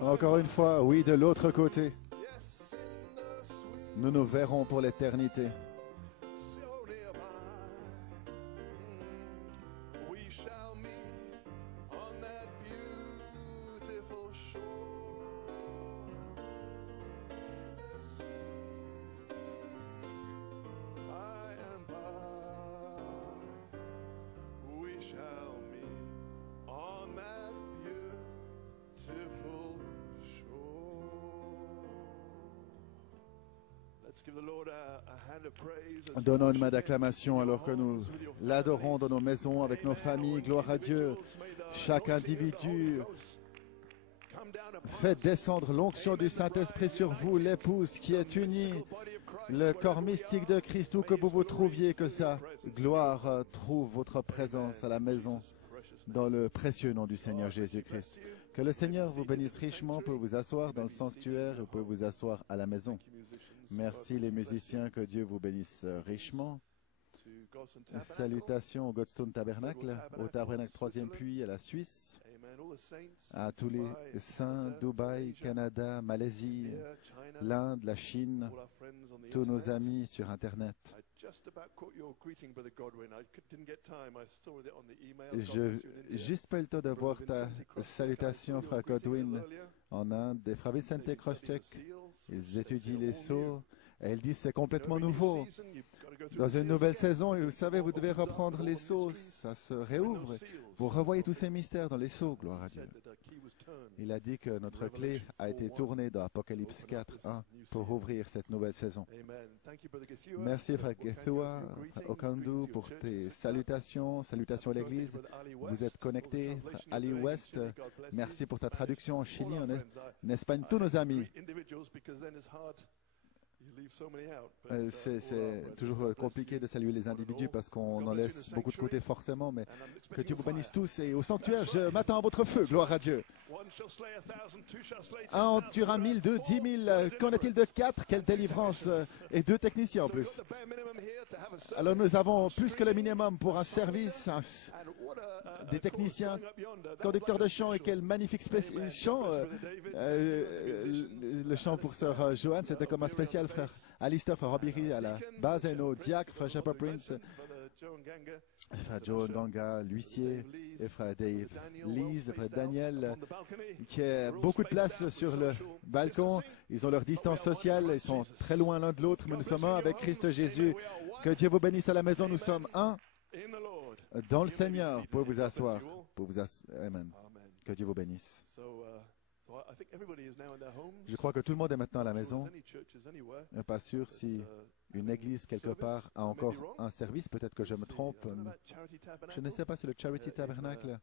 Encore une fois, oui, de l'autre côté. Nous nous verrons pour l'éternité. Donnons une main d'acclamation alors que nous l'adorons dans nos maisons, avec nos familles. Gloire à Dieu. Chaque individu fait descendre l'onction du Saint-Esprit sur vous, l'épouse qui est unie, le corps mystique de Christ, où que vous vous trouviez, que sa gloire trouve votre présence à la maison, dans le précieux nom du Seigneur Jésus-Christ. Que le Seigneur vous bénisse richement. Vous pouvez vous asseoir dans le sanctuaire, vous pouvez vous asseoir à la maison. Merci les musiciens, que Dieu vous bénisse richement. Salutations au Godstone Tabernacle, au Tabernacle 3e puits, à la Suisse, à tous les saints, Dubaï, Canada, Malaisie, l'Inde, la Chine, tous nos amis sur Internet. Je juste pas eu le temps de voir ta salutation, frère Godwin, en Inde, des frères Vicente Crosscheck. Ils étudient les sceaux. Et ils disent c'est complètement nouveau. Dans une nouvelle saison, et vous savez, vous devez reprendre les sceaux, ça se réouvre. Vous revoyez tous ces mystères dans les sceaux, gloire à Dieu. Il a dit que notre clé a été tournée dans Apocalypse 4:1 pour ouvrir cette nouvelle saison. Merci, frère Gethua, Okandu, pour tes salutations, salutations à l'Église. Vous êtes connectés, Ali West. Merci pour ta traduction en Chili, en Espagne, tous nos amis. C'est toujours compliqué de saluer les individus parce qu'on en laisse beaucoup de côté forcément, mais que Dieu vous bénisse tous. Et au sanctuaire, je m'attends à votre feu, gloire à Dieu. Un en tuera 1000, 2, 10 000. Qu'en est-il de 4? Quelle délivrance! Et 2 techniciens en plus. Alors nous avons plus que le minimum pour un service, des techniciens, conducteurs de chant, et quel magnifique chant. Le chant pour sœur Joanne, c'était comme un spécial, frère Alistair, frère Robiri à la base, et nos diacres, frère Shepherd Prince, frère Joe Nganga, l'huissier, et frère Dave Lise, frère Daniel, qui a beaucoup de place sur le balcon. Ils ont leur distance sociale, ils sont très loin l'un de l'autre, mais nous sommes un avec Christ Jésus. Que Dieu vous bénisse à la maison, nous sommes un dans le Seigneur. Vous pouvez vous asseoir. Amen. Que Dieu vous bénisse. Je crois que tout le monde est maintenant à la maison. Je ne suis pas sûr si une église quelque part a encore un service. Peut-être que je me trompe. Je ne sais pas si le Charity Tabernacle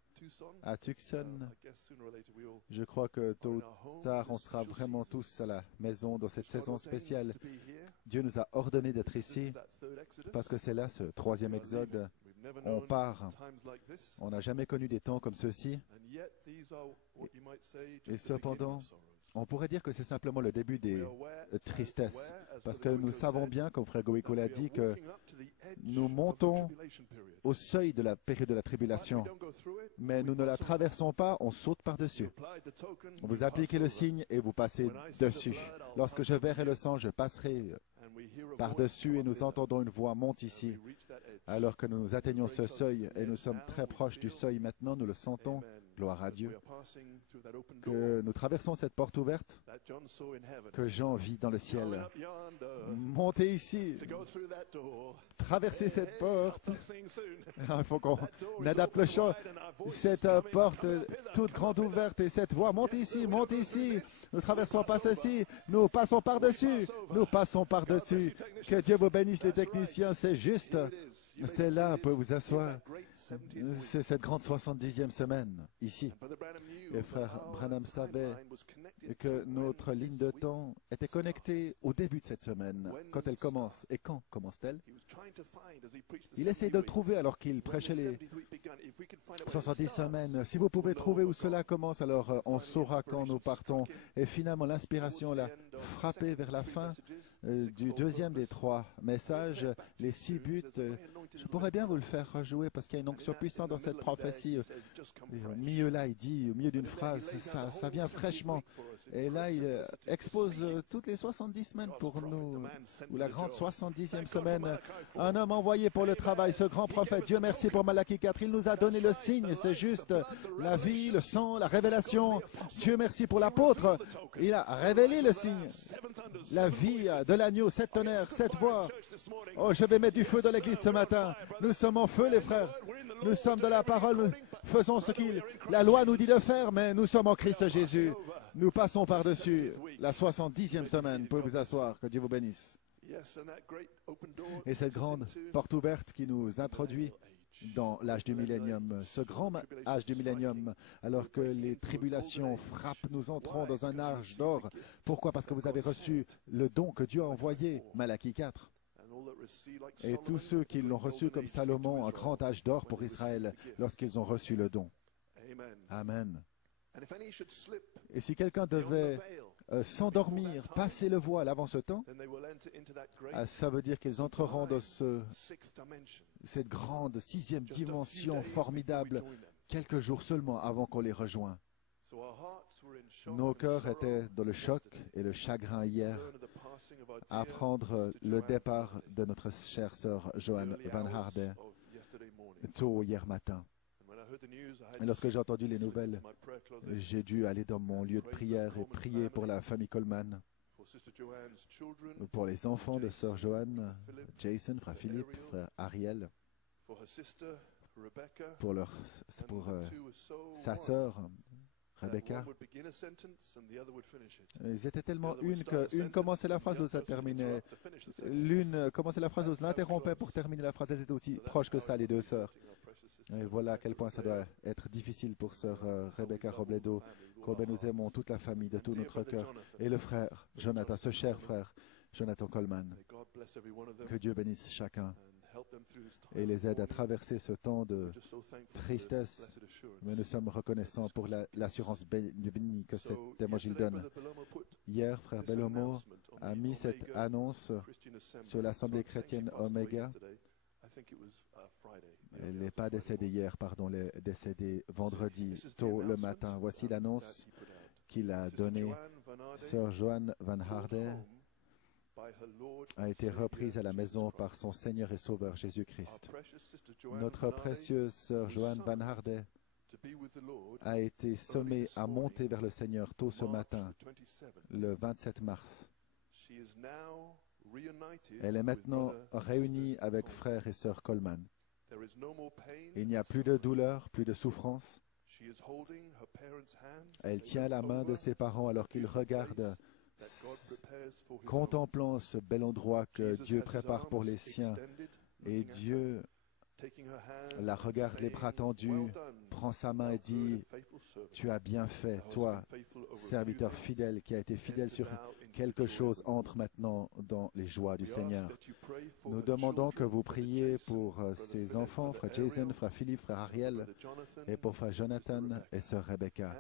à Tucson. Je crois que tôt ou tard, on sera vraiment tous à la maison dans cette saison spéciale. Dieu nous a ordonné d'être ici parce que c'est là ce 3e exode. On part. On n'a jamais connu des temps comme ceux-ci. Et cependant, on pourrait dire que c'est simplement le début des tristesses. Parce que nous savons bien, comme frère Goïko l'a dit, que nous montons au seuil de la période de la tribulation. Mais nous ne la traversons pas, on saute par-dessus. Vous appliquez le signe et vous passez dessus. Lorsque je verrai le sang, je passerai par-dessus, et nous entendons une voix: monte ici. Alors que nous atteignons ce seuil, et nous sommes très proches du seuil maintenant, nous le sentons, gloire à Dieu, que nous traversons cette porte ouverte que Jean vit dans le ciel. Montez ici, traversez cette porte. Il faut qu'on adapte le chant. Cette porte toute grande ouverte, et cette voix: montez ici, montez ici. Nous traversons pas ceci, nous passons par-dessus, nous passons par-dessus. Que Dieu vous bénisse les techniciens, c'est juste. C'est là, vous pouvez vous asseoir. C'est cette grande 70e semaine, ici. Et frère Branham savait que notre ligne de temps était connectée au début de cette semaine. Quand elle commence. Et quand commence-t-elle? Il essaye de le trouver alors qu'il prêchait les 70 semaines. Si vous pouvez trouver où cela commence, alors on saura quand nous partons. Et finalement, l'inspiration l'a frappé vers la fin du deuxième des 3 messages, les 6 buts. Je pourrais bien vous le faire rejouer parce qu'il y a une onction puissante dans cette prophétie. Au milieu là, il dit, au milieu d'une phrase, ça vient fraîchement. Et là, il expose toutes les 70 semaines pour nous, ou la grande 70e semaine. Un homme envoyé pour le travail, ce grand prophète. Dieu merci pour Malachie 4. Il nous a donné le signe, c'est juste la vie, le sang, la révélation. Dieu merci pour l'apôtre. Il a révélé le signe. La vie de l'agneau, 7 tonnerres, 7 voix. Oh, je vais mettre du feu dans l'église ce matin. Nous sommes en feu, les frères. Nous sommes de la parole. Nous faisons ce que la loi nous dit de faire, mais nous sommes en Christ Jésus. Nous passons par-dessus la 70e semaine. Vous pouvez vous asseoir. Que Dieu vous bénisse. Et cette grande porte ouverte qui nous introduit dans l'âge du millénium, ce grand âge du millénium, alors que les tribulations frappent, nous entrons dans un âge d'or. Pourquoi? Parce que vous avez reçu le don que Dieu a envoyé, Malachie 4. Et tous ceux qui l'ont reçu comme Salomon, un grand âge d'or pour Israël, lorsqu'ils ont reçu le don. Amen. Et si quelqu'un devait s'endormir, passer le voile avant ce temps, ça veut dire qu'ils entreront dans cette grande 6e dimension formidable quelques jours seulement avant qu'on les rejoigne. Nos cœurs étaient dans le choc et le chagrin hier à apprendre le départ de notre chère sœur Joanne Van Harder tôt hier matin. Et lorsque j'ai entendu les nouvelles, j'ai dû aller dans mon lieu de prière et prier pour la famille Coleman, pour les enfants de sœur Joanne, Jason, frère Philippe, frère Ariel, pour sa sœur, Rebecca. Ils étaient tellement une commençait la phrase, l'autre terminait. L'une commençait la phrase, l'autre l'interrompait pour terminer la phrase. Elles étaient aussi proches que ça, les deux sœurs. Et voilà à quel point ça doit être difficile pour sœur Rebecca Robledo, combien nous aimons toute la famille de tout notre cœur. Et le frère Jonathan, ce cher frère Jonathan Coleman. Que Dieu bénisse chacun et les aide à traverser ce temps de tristesse. Mais nous sommes reconnaissants pour l'assurance bénie que cet évangile donne. Hier, frère Bellomo a mis cette annonce sur l'Assemblée chrétienne Omega. Elle n'est pas décédée hier, pardon, elle est décédée vendredi, tôt le matin. Voici l'annonce qu'il a donnée. Sœur Joanne Van Harder a été reprise à la maison par son Seigneur et Sauveur Jésus-Christ. Notre précieuse sœur Joanne Van Harder a été sommée à monter vers le Seigneur tôt ce matin, le 27 mars. Elle est maintenant réunie avec frère et sœur Coleman. Il n'y a plus de douleur, plus de souffrance. Elle tient la main de ses parents alors qu'ils regardent, contemplant ce bel endroit que Dieu prépare pour les siens. Et Dieu la regarde les bras tendus, prend sa main et dit, « Tu as bien fait, toi, serviteur fidèle qui a été fidèle sur quelque chose, entre maintenant dans les joies du Seigneur. » Nous demandons que vous priez pour ces enfants, frère Jason, frère Philippe, frère Ariel, et pour frère Jonathan et sœur Rebecca,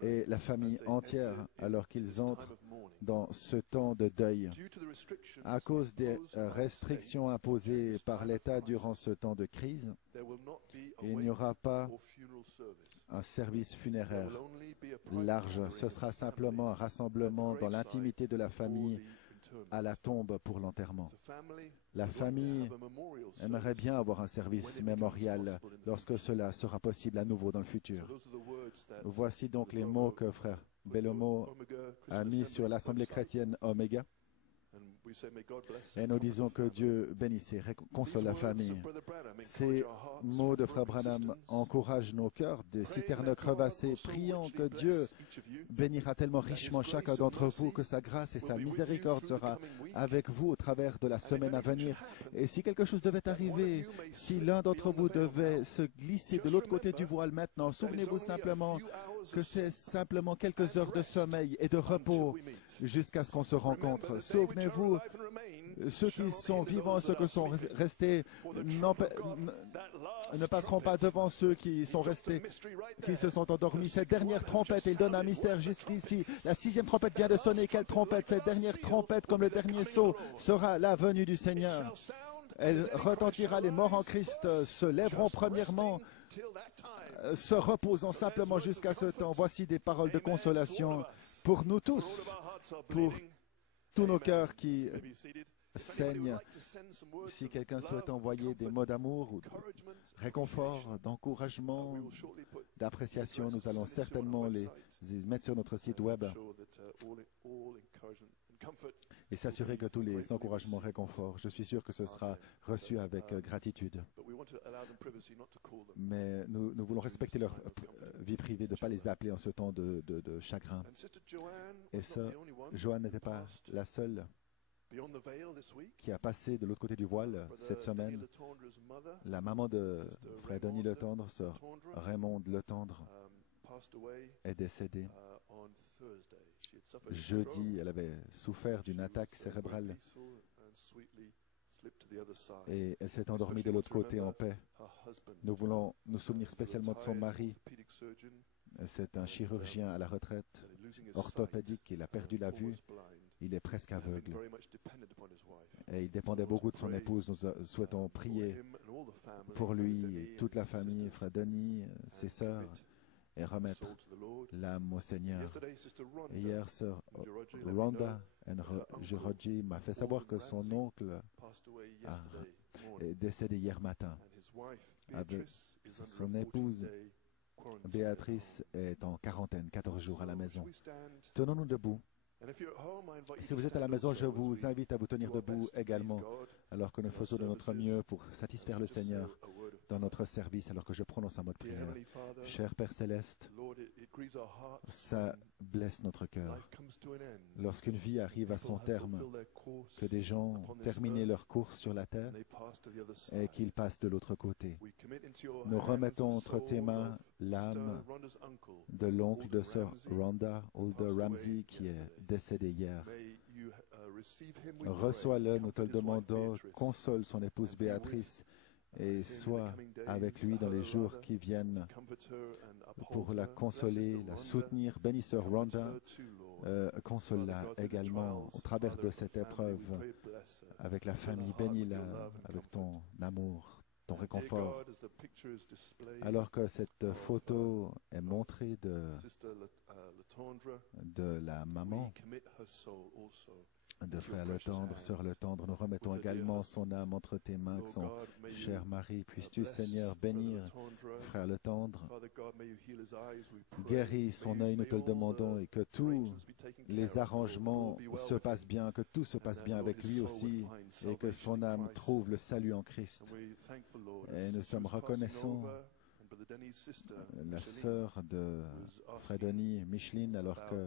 et la famille entière, alors qu'ils entrent dans ce temps de deuil. À cause des restrictions imposées par l'État durant ce temps de crise, il n'y aura pas un service funéraire large. Ce sera simplement un rassemblement dans l'intimité de la famille à la tombe pour l'enterrement. La famille aimerait bien avoir un service mémorial lorsque cela sera possible à nouveau dans le futur. Voici donc les mots que frère Bellomo a mis sur l'Assemblée chrétienne Omega. Et nous disons que Dieu bénisse et console la famille. Ces mots de frère Branham encouragent nos cœurs de citernes crevassées. Prions que Dieu bénira tellement richement chacun d'entre vous, que sa grâce et sa miséricorde sera avec vous au travers de la semaine à venir. Et si quelque chose devait arriver, si l'un d'entre vous devait se glisser de l'autre côté du voile maintenant, souvenez-vous simplement que c'est simplement quelques heures de sommeil et de repos jusqu'à ce qu'on se rencontre. Souvenez-vous Ceux qui sont vivants, ceux qui sont restés, ne passeront pas devant ceux qui sont restés, qui se sont endormis. Cette dernière trompette, il donne un mystère jusqu'ici. La 6e trompette vient de sonner. Quelle trompette? Cette dernière trompette, comme le dernier sceau, sera la venue du Seigneur. Elle retentira, les morts en Christ se lèveront premièrement, se reposant simplement jusqu'à ce temps. Voici des paroles de consolation pour nous tous, pour tous nos cœurs qui saignent. Si quelqu'un souhaite envoyer des mots d'amour ou de réconfort, d'encouragement, d'appréciation, nous allons certainement les mettre sur notre site web et s'assurer que tous les encouragements, réconforts, je suis sûr que ce sera reçu avec gratitude. Mais nous voulons respecter leur vie privée, de ne pas les appeler en ce temps de chagrin. Et ça, Joanne n'était pas la seule qui a passé de l'autre côté du voile cette semaine. La maman de frère Denis Letendre, sœur Raymond Letendre, est décédée. Jeudi, elle avait souffert d'une attaque cérébrale et elle s'est endormie de l'autre côté en paix. Nous voulons nous souvenir spécialement de son mari. C'est un chirurgien à la retraite, orthopédique. Il a perdu la vue. Il est presque aveugle. Et il dépendait beaucoup de son épouse. Nous souhaitons prier pour lui et toute la famille, frère Denis, ses sœurs, et remettre l'âme au Seigneur. Et hier, sœur Rhonda Giroji m'a fait savoir que son oncle est décédé hier matin. Son épouse, Béatrice, est en quarantaine, 14 jours à la maison. Tenons-nous debout. Si vous êtes à la maison, je vous invite à vous tenir debout également, alors que nous faisons de notre mieux pour satisfaire le Seigneur dans notre service, alors que je prononce un mot de prière. Cher Père Céleste, ça blesse notre cœur. Lorsqu'une vie arrive à son terme, que des gens terminent leur course sur la terre et qu'ils passent de l'autre côté. Nous remettons entre tes mains l'âme de l'oncle de sœur Rhonda, Older Ramsey, qui est décédé hier. Reçois-le, nous te le demandons, console son épouse Béatrice et sois avec lui dans les jours qui viennent pour la consoler, la soutenir. Bénis sœur Rhonda, console-la également au travers de cette épreuve avec la famille. Bénis-la avec ton amour, ton réconfort. Alors que cette photo est montrée de la maman de frère Letendre, sœur Letendre, nous remettons également son âme entre tes mains, son cher mari. Puisses-tu, Seigneur, bénir frère Letendre, guéris son œil, nous te le demandons, et que tous les arrangements se passent bien, que tout se passe bien avec lui aussi, et que son âme trouve le salut en Christ. Et nous sommes reconnaissants. La sœur de frère Denis, Micheline, alors que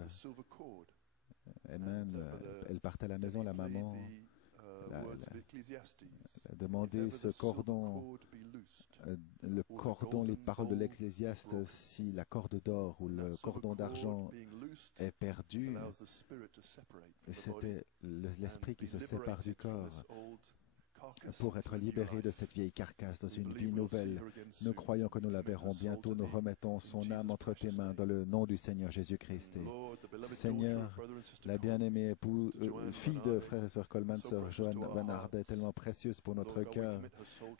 elle partait à la maison, la maman a demandé ce cordon, le cordon, les paroles de l'Ecclésiaste, si la corde d'or ou le cordon d'argent est perdu, et c'était l'esprit qui se sépare du corps pour être libéré de cette vieille carcasse dans une vie nouvelle. Nous croyons que nous la verrons bientôt. Nous remettons son âme entre tes mains dans le nom du Seigneur Jésus-Christ. Seigneur, la bien-aimée fille de frère et sœur Coleman, sœur Joanne Bernard, est tellement précieuse pour notre cœur.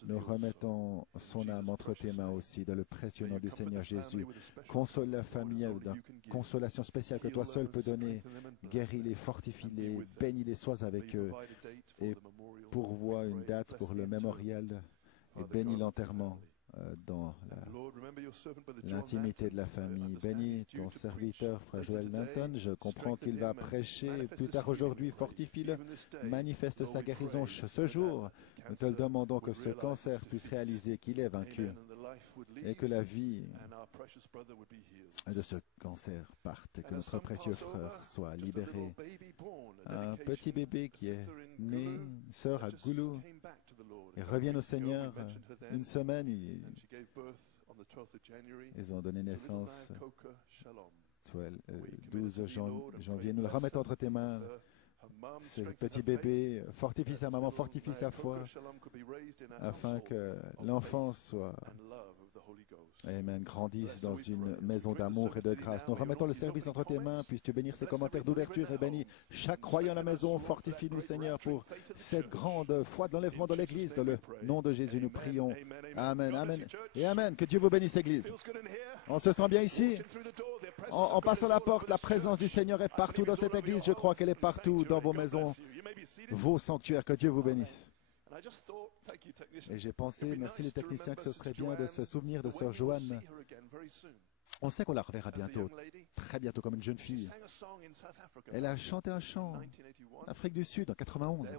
Nous remettons son âme entre tes mains aussi dans le précieux nom du Seigneur Jésus. Console la famille d'une consolation spéciale que toi seul peux donner. Guéris-les, fortifie-les, bénis-les, sois avec eux et pourvois une date pour le mémorial et bénis l'enterrement dans l'intimité de la famille. Bénis ton serviteur, frère Joël Linton. Je comprends qu'il va prêcher plus tard aujourd'hui. Fortifie-le, manifeste sa guérison ce jour. Nous te le demandons que ce cancer puisse réaliser qu'il est vaincu et que la vie de ce cancer parte, et que notre précieux frère soit libéré. Un petit bébé qui est né, sœur à Goulou, et revient au Seigneur une semaine. Ils ont donné naissance 12 janvier. Nous le remettons entre tes mains. ce petit bébé, fortifie sa maman, fortifie sa foi, afin que l'enfant soit, amen, grandisse dans une maison d'amour et de grâce. Nous remettons le service entre tes mains, puisses-tu bénir ces commentaires d'ouverture et bénis chaque croyant à la maison. Fortifie-nous, Seigneur, pour cette grande foi de l'enlèvement de l'Église. Dans le nom de Jésus, nous prions. Amen, amen et amen. Que Dieu vous bénisse, Église. On se sent bien ici. En passant la porte, la présence du Seigneur est partout dans cette Église. Je crois qu'elle est partout dans vos maisons, vos sanctuaires. Que Dieu vous bénisse. Et j'ai pensé, merci les techniciens, que ce serait bien de se souvenir de sœur Joanne. On sait qu'on la reverra bientôt, très bientôt, comme une jeune fille. Elle a chanté un chant en Afrique du Sud en 91.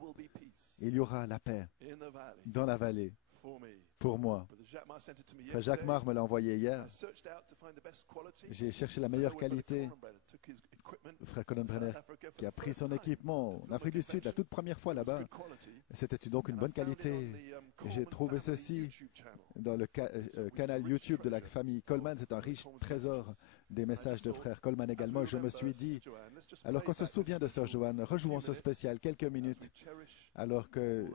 Il y aura la paix dans la vallée pour moi. Frère Jacques Marr me l'a envoyé hier. J'ai cherché la meilleure qualité. Frère Colin Brenner, qui a pris son équipement en Afrique du Sud la toute première fois là-bas. C'était donc une bonne qualité. J'ai trouvé ceci dans le canal YouTube de la famille Coleman. C'est un riche trésor des messages de frère Coleman également. Je me suis dit, alors qu'on se souvient de sœur Joanne, rejouons ce spécial quelques minutes, alors que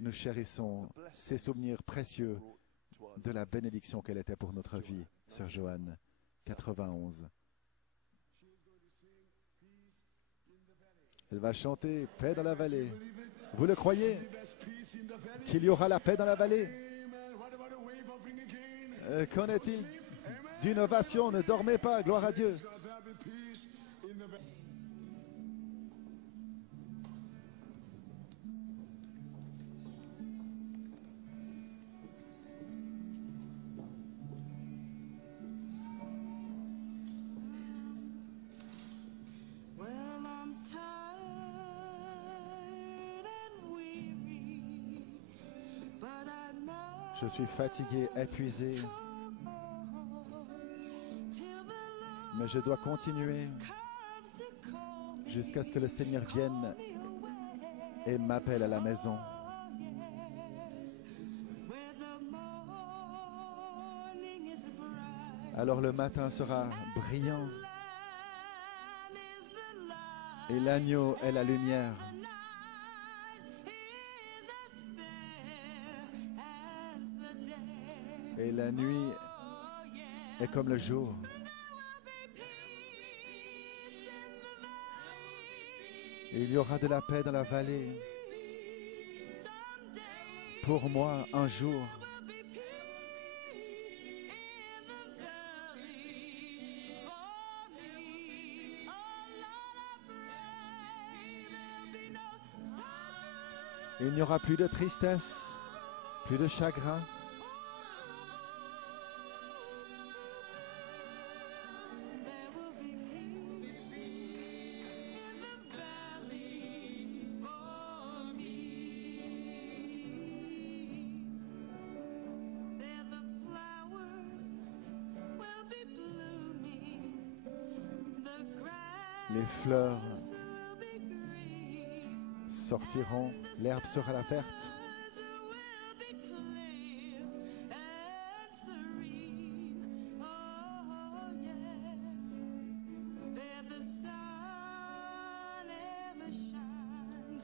nous chérissons ces souvenirs précieux de la bénédiction qu'elle était pour notre vie, sœur Joanne, 91. Elle va chanter « Paix dans la vallée ». Vous le croyez qu'il y aura la paix dans la vallée? Qu'en est-il d'une ovation? Ne dormez pas, gloire à Dieu. Je suis fatigué, épuisé, mais je dois continuer jusqu'à ce que le Seigneur vienne et m'appelle à la maison. Alors le matin sera brillant et l'agneau est la lumière. Et la nuit est comme le jour. Et il y aura de la paix dans la vallée. Pour moi, un jour. Il n'y aura plus de tristesse, plus de chagrin. Les fleurs sortiront, l'herbe sera la verte.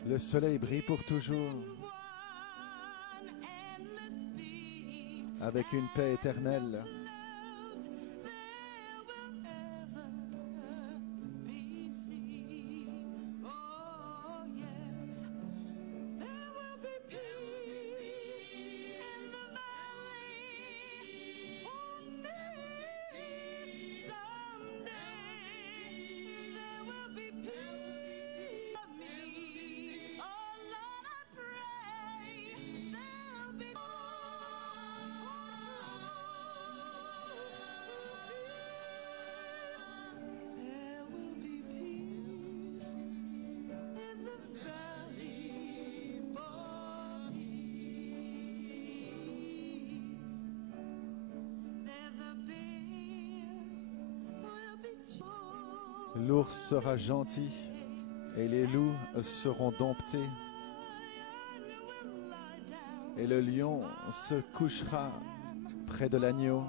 Le soleil brille pour toujours, avec une paix éternelle. L'ours sera gentil et les loups seront domptés. Et le lion se couchera près de l'agneau.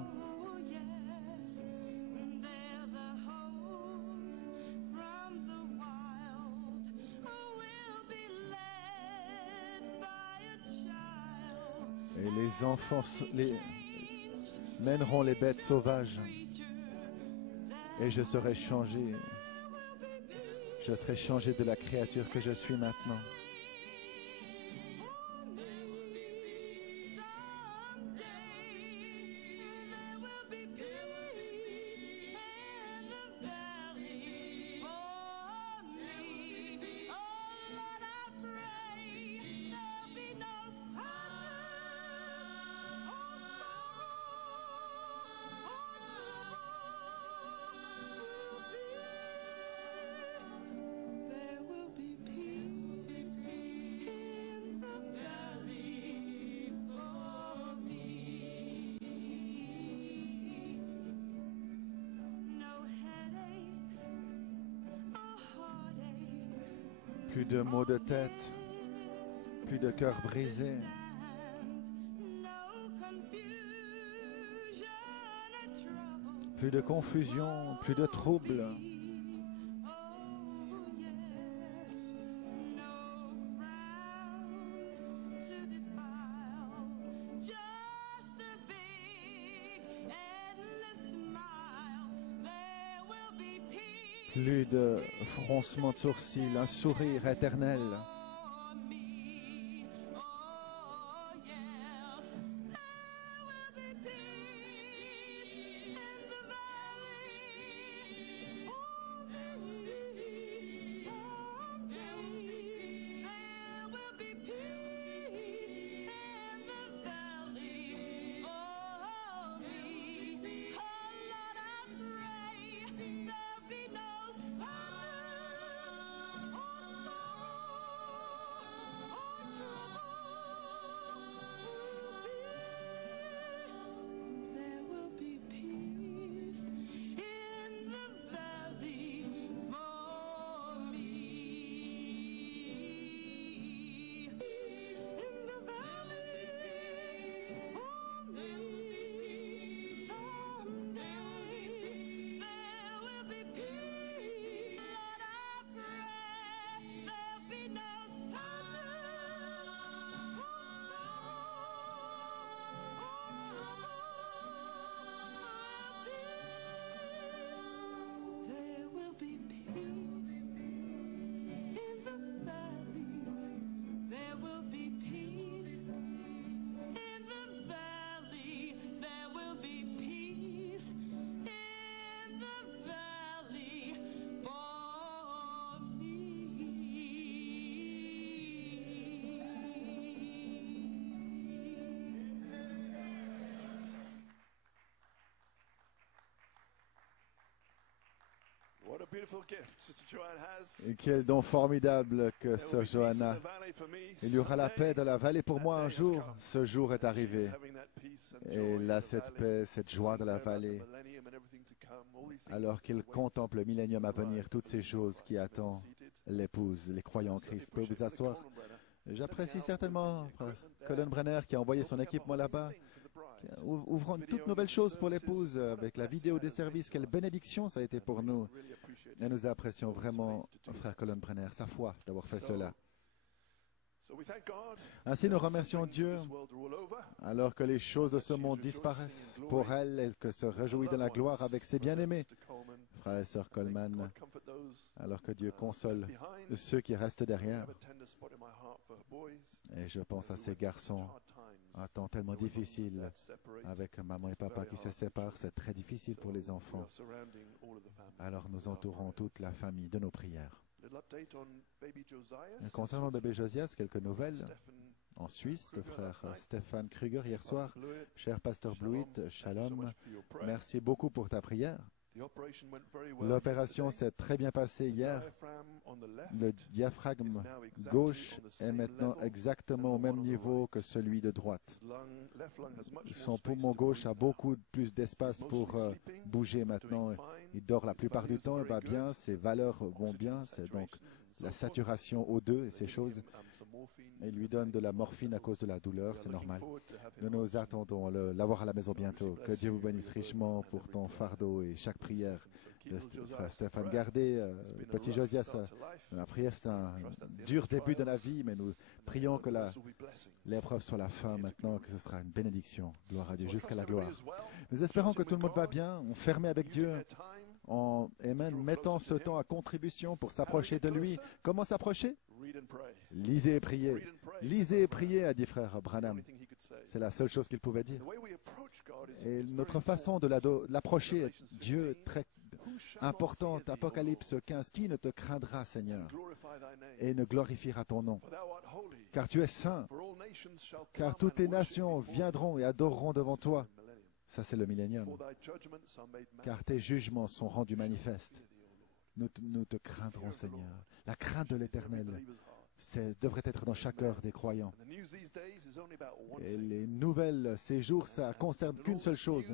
Et les enfants mèneront les bêtes sauvages. Et je serai changé. Je serai changé de la créature que je suis maintenant. Plus de maux de tête, plus de cœur brisé. Plus de confusion, plus de trouble. Plus de froncement de sourcils, un sourire éternel. Et quel don formidable que Sœur Johanna. Il y aura la paix dans la vallée pour moi un jour. Ce jour est arrivé. Et là, cette paix, cette joie dans la vallée, alors qu'il contemple le millénium à venir, toutes ces choses qui attendent l'épouse, les croyants en Christ. Pouvez vous asseoir? J'apprécie certainement Frère Colin Brenner qui a envoyé son équipement là-bas, ouvrant une toute nouvelle chose pour l'épouse avec la vidéo des services. Quelle bénédiction ça a été pour nous. Et nous apprécions vraiment, Frère Colin Brenner, sa foi d'avoir fait cela. Ainsi, nous remercions Dieu alors que les choses de ce monde disparaissent pour elle et que se réjouit de la gloire avec ses bien-aimés. Frère et Sœur Coleman, alors que Dieu console ceux qui restent derrière. Et je pense à ces garçons, un temps tellement difficile avec maman et papa qui se séparent, c'est très difficile pour les enfants. Alors nous entourons toute la famille de nos prières. Concernant le bébé Josias, quelques nouvelles. En Suisse, le frère Stéphane Kruger hier soir, cher pasteur Blewett, shalom, merci beaucoup pour ta prière. L'opération s'est très bien passée hier. Le diaphragme gauche est maintenant exactement au même niveau que celui de droite. Son poumon gauche a beaucoup plus d'espace pour bouger maintenant. Il dort la plupart du temps, il va bien, ses valeurs vont bien. C'est donc la saturation O2 et ces choses. Et il lui donne de la morphine à cause de la douleur, c'est normal. Nous attendons l'avoir à la maison bientôt. Que Dieu vous bénisse richement pour ton fardeau et chaque prière. Frère Stéphane, gardez petit Josias. La prière, c'est un dur début de la vie, mais nous prions que l'épreuve soit la fin maintenant, que ce sera une bénédiction. Gloire à Dieu, jusqu'à la gloire. Nous espérons que tout le monde va bien. On ferme avec Dieu. Amen. Mettons ce temps à contribution pour s'approcher de lui. Comment s'approcher? Lisez et priez. Lisez et priez, a dit frère Branham. C'est la seule chose qu'il pouvait dire. Et notre façon de l'approcher, Dieu, très importante, Apocalypse 15, qui ne te craindra, Seigneur, et ne glorifiera ton nom? Car tu es saint, car toutes les nations viendront et adoreront devant toi. Ça, c'est le millénium. Car tes jugements sont rendus manifestes. Nous te craindrons, Seigneur. La crainte de l'Éternel devrait être dans chaque heure des croyants. Et les nouvelles ces jours, ça ne concerne qu'une seule chose.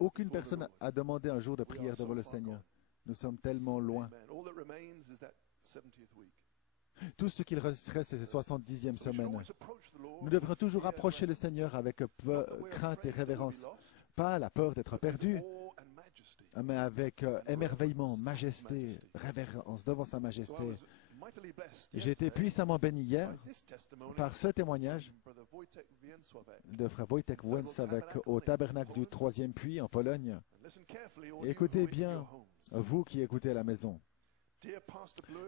Aucune personne a demandé un jour de prière devant le Seigneur. Nous sommes tellement loin. Tout ce qu'il resterait, c'est cette 70e semaine. Nous devrons toujours approcher le Seigneur avec crainte et révérence. Pas la peur d'être perdu, mais avec émerveillement, majesté, révérence devant sa majesté. J'ai été puissamment béni hier par ce témoignage de frère Wojtek Wensawek au tabernacle du 3e puits en Pologne. Écoutez bien, vous qui écoutez à la maison.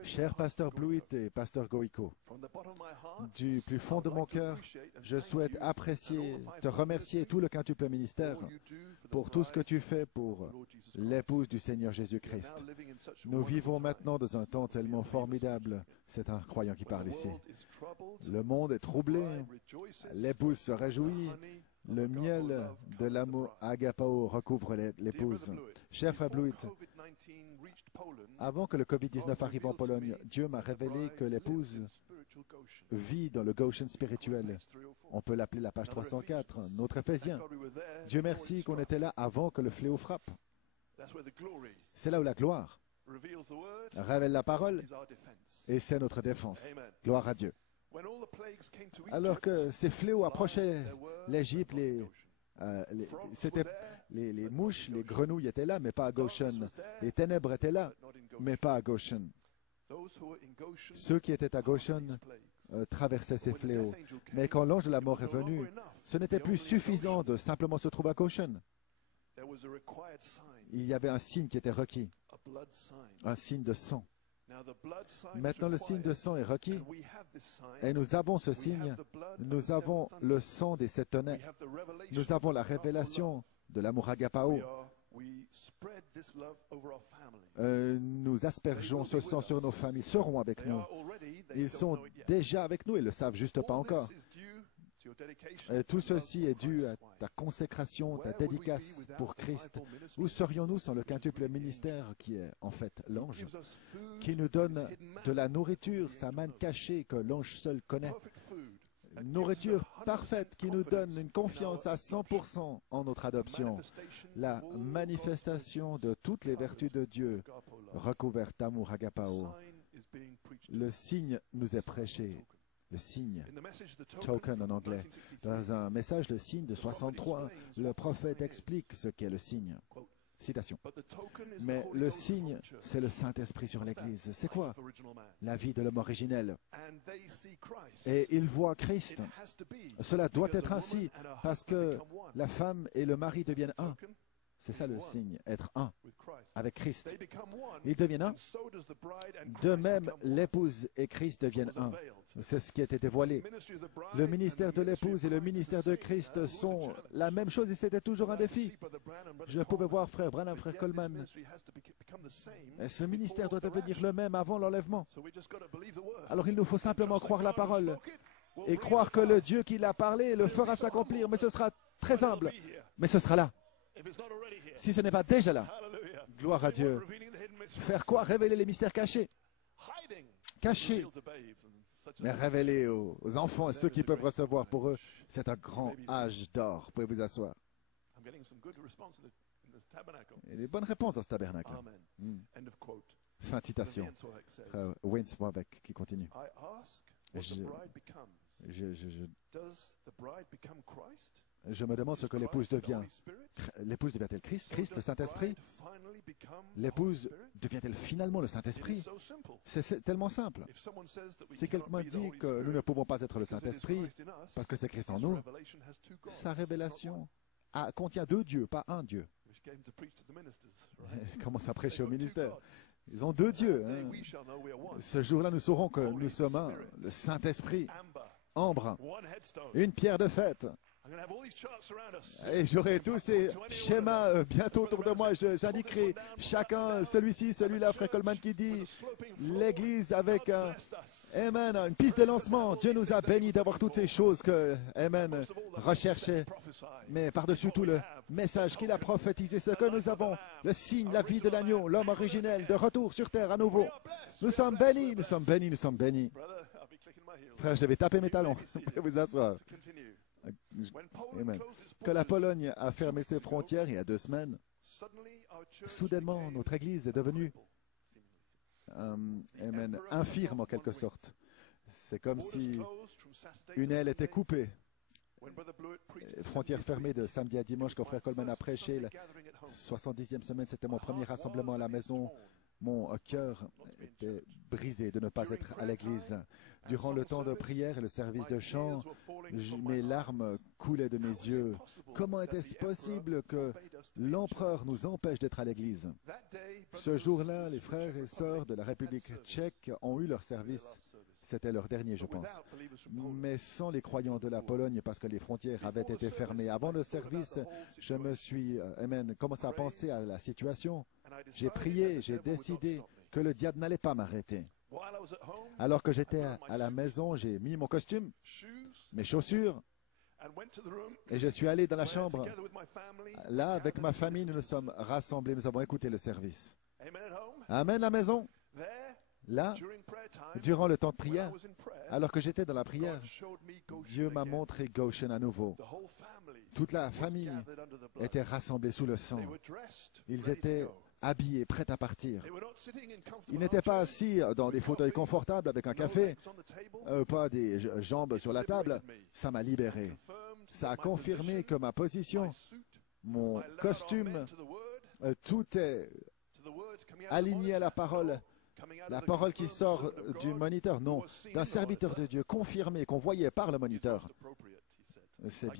Cher pasteur Blewett et pasteur Goïko, du plus fond de mon cœur, je souhaite apprécier, te remercier tout le quintuple ministère pour tout ce que tu fais pour l'épouse du Seigneur Jésus-Christ. Nous vivons maintenant dans un temps tellement formidable. C'est un croyant qui parle ici. Le monde est troublé, l'épouse se réjouit, le miel de l'amour agapao recouvre l'épouse. Cher frère Blewett, avant que le COVID-19 arrive en Pologne, Dieu m'a révélé que l'épouse vit dans le Goshen spirituel. On peut l'appeler la page 304, notre Éphésien. Dieu merci qu'on était là avant que le fléau frappe. C'est là où la gloire révèle la parole et c'est notre défense. Gloire à Dieu. Alors que ces fléaux approchaient l'Égypte, les mouches, les grenouilles étaient là, mais pas à Goshen. Les ténèbres étaient là, mais pas à Goshen. Ceux qui étaient à Goshen traversaient ces fléaux. Mais quand l'ange de la mort est venu, ce n'était plus suffisant de simplement se trouver à Goshen. Il y avait un signe qui était requis, un signe de sang. Maintenant, le signe de sang est requis et nous avons ce signe. Nous avons le sang des 7 tonneaux. Nous avons la révélation de l'amour agapao. Nous aspergeons ce sang sur nos familles. Ils seront avec nous. Ils sont déjà avec nous. Ils ne le savent juste pas encore. Et tout ceci est dû à ta consécration, ta dédicace pour Christ. Où serions-nous sans le quintuple ministère qui est en fait l'ange, qui nous donne de la nourriture, sa manne cachée que l'ange seul connaît. Nourriture parfaite qui nous donne une confiance à 100% en notre adoption. La manifestation de toutes les vertus de Dieu recouvertes d'amour agapao. Le signe nous est prêché. Le signe, token en anglais. Dans un message, le signe de 63, le prophète explique ce qu'est le signe. Citation. Mais le signe, c'est le Saint-Esprit sur l'Église. C'est quoi? La vie de l'homme originel. Et il voit Christ. Cela doit être ainsi, parce que la femme et le mari deviennent un. C'est ça le signe, être un avec Christ. Ils deviennent un. De même, l'épouse et Christ deviennent un. C'est ce qui a été dévoilé. Le ministère de l'épouse et le ministère de Christ sont la même chose et c'était toujours un défi. Je pouvais voir frère Branham, frère Coleman. Et ce ministère doit devenir le même avant l'enlèvement. Alors il nous faut simplement croire la parole et croire que le Dieu qui l'a parlé le fera s'accomplir. Mais ce sera très humble. Mais ce sera là. Si ce n'est pas déjà là, gloire à Dieu. Faire quoi? Révéler les mystères cachés. Cachés. Mais révéler aux enfants et ceux qui peuvent recevoir pour eux, c'est un grand âge d'or. Vous pouvez vous asseoir. Et les bonnes réponses dans ce tabernacle. Fin de citation. Wayne Swabeck qui continue. Je me demande ce que l'épouse devient. L'épouse devient-elle Christ? Christ, le Saint-Esprit? L'épouse devient-elle finalement le Saint-Esprit? C'est tellement simple. Si quelqu'un dit que nous ne pouvons pas être le Saint-Esprit parce que c'est Christ en nous, sa révélation contient deux dieux, pas un Dieu. Ils commencent à prêcher au ministère. Ils ont deux dieux. Hein. Ce jour-là, nous saurons que nous sommes un, le Saint-Esprit, ambre, une pierre de fête. Et j'aurai tous ces schémas bientôt autour de moi. J'indiquerai chacun, celui-ci, celui-là, Frère Coleman qui dit l'Église avec un Amen, une piste de lancement. Dieu nous a bénis d'avoir toutes ces choses que Amen recherchait. Mais par-dessus tout, le message qu'il a prophétisé, ce que nous avons, le signe, la vie de l'agneau, l'homme originel, de retour sur terre à nouveau. Nous sommes bénis, nous sommes bénis, nous sommes bénis. Frère, je vais taper mes talons. Vous pouvez vous asseoir. Amen. Que la Pologne a fermé ses frontières il y a 2 semaines, soudainement, notre Église est devenue infirme en quelque sorte. C'est comme si une aile était coupée. Frontières fermées de samedi à dimanche quand Frère Coleman a prêché. La 70e semaine, c'était mon premier rassemblement à la maison. Mon cœur était brisé de ne pas être à l'église. Durant le temps de prière et le service de chant, mes larmes coulaient de mes yeux. Comment était-ce possible que l'empereur nous empêche d'être à l'église? Ce jour-là, les frères et sœurs de la République tchèque ont eu leur service. C'était leur dernier, je pense. Mais sans les croyants de la Pologne, parce que les frontières avaient été fermées. Avant le service, je me suis commencé à penser à la situation. J'ai prié, j'ai décidé que le diable n'allait pas m'arrêter. Alors que j'étais à la maison, j'ai mis mon costume, mes chaussures, et je suis allé dans la chambre. Là, avec ma famille, nous nous sommes rassemblés, nous avons écouté le service. Amen, la maison. Là, durant le temps de prière, alors que j'étais dans la prière, Dieu m'a montré Goshen à nouveau. Toute la famille était rassemblée sous le sang. Ils étaient habillés, prêts à partir. Ils n'étaient pas assis dans des fauteuils confortables avec un café, pas des jambes sur la table. Ça m'a libéré. Ça a confirmé que ma position, mon costume, tout est aligné à la parole qui sort du moniteur, non, d'un serviteur de Dieu confirmé, qu'on voyait par le moniteur. C'est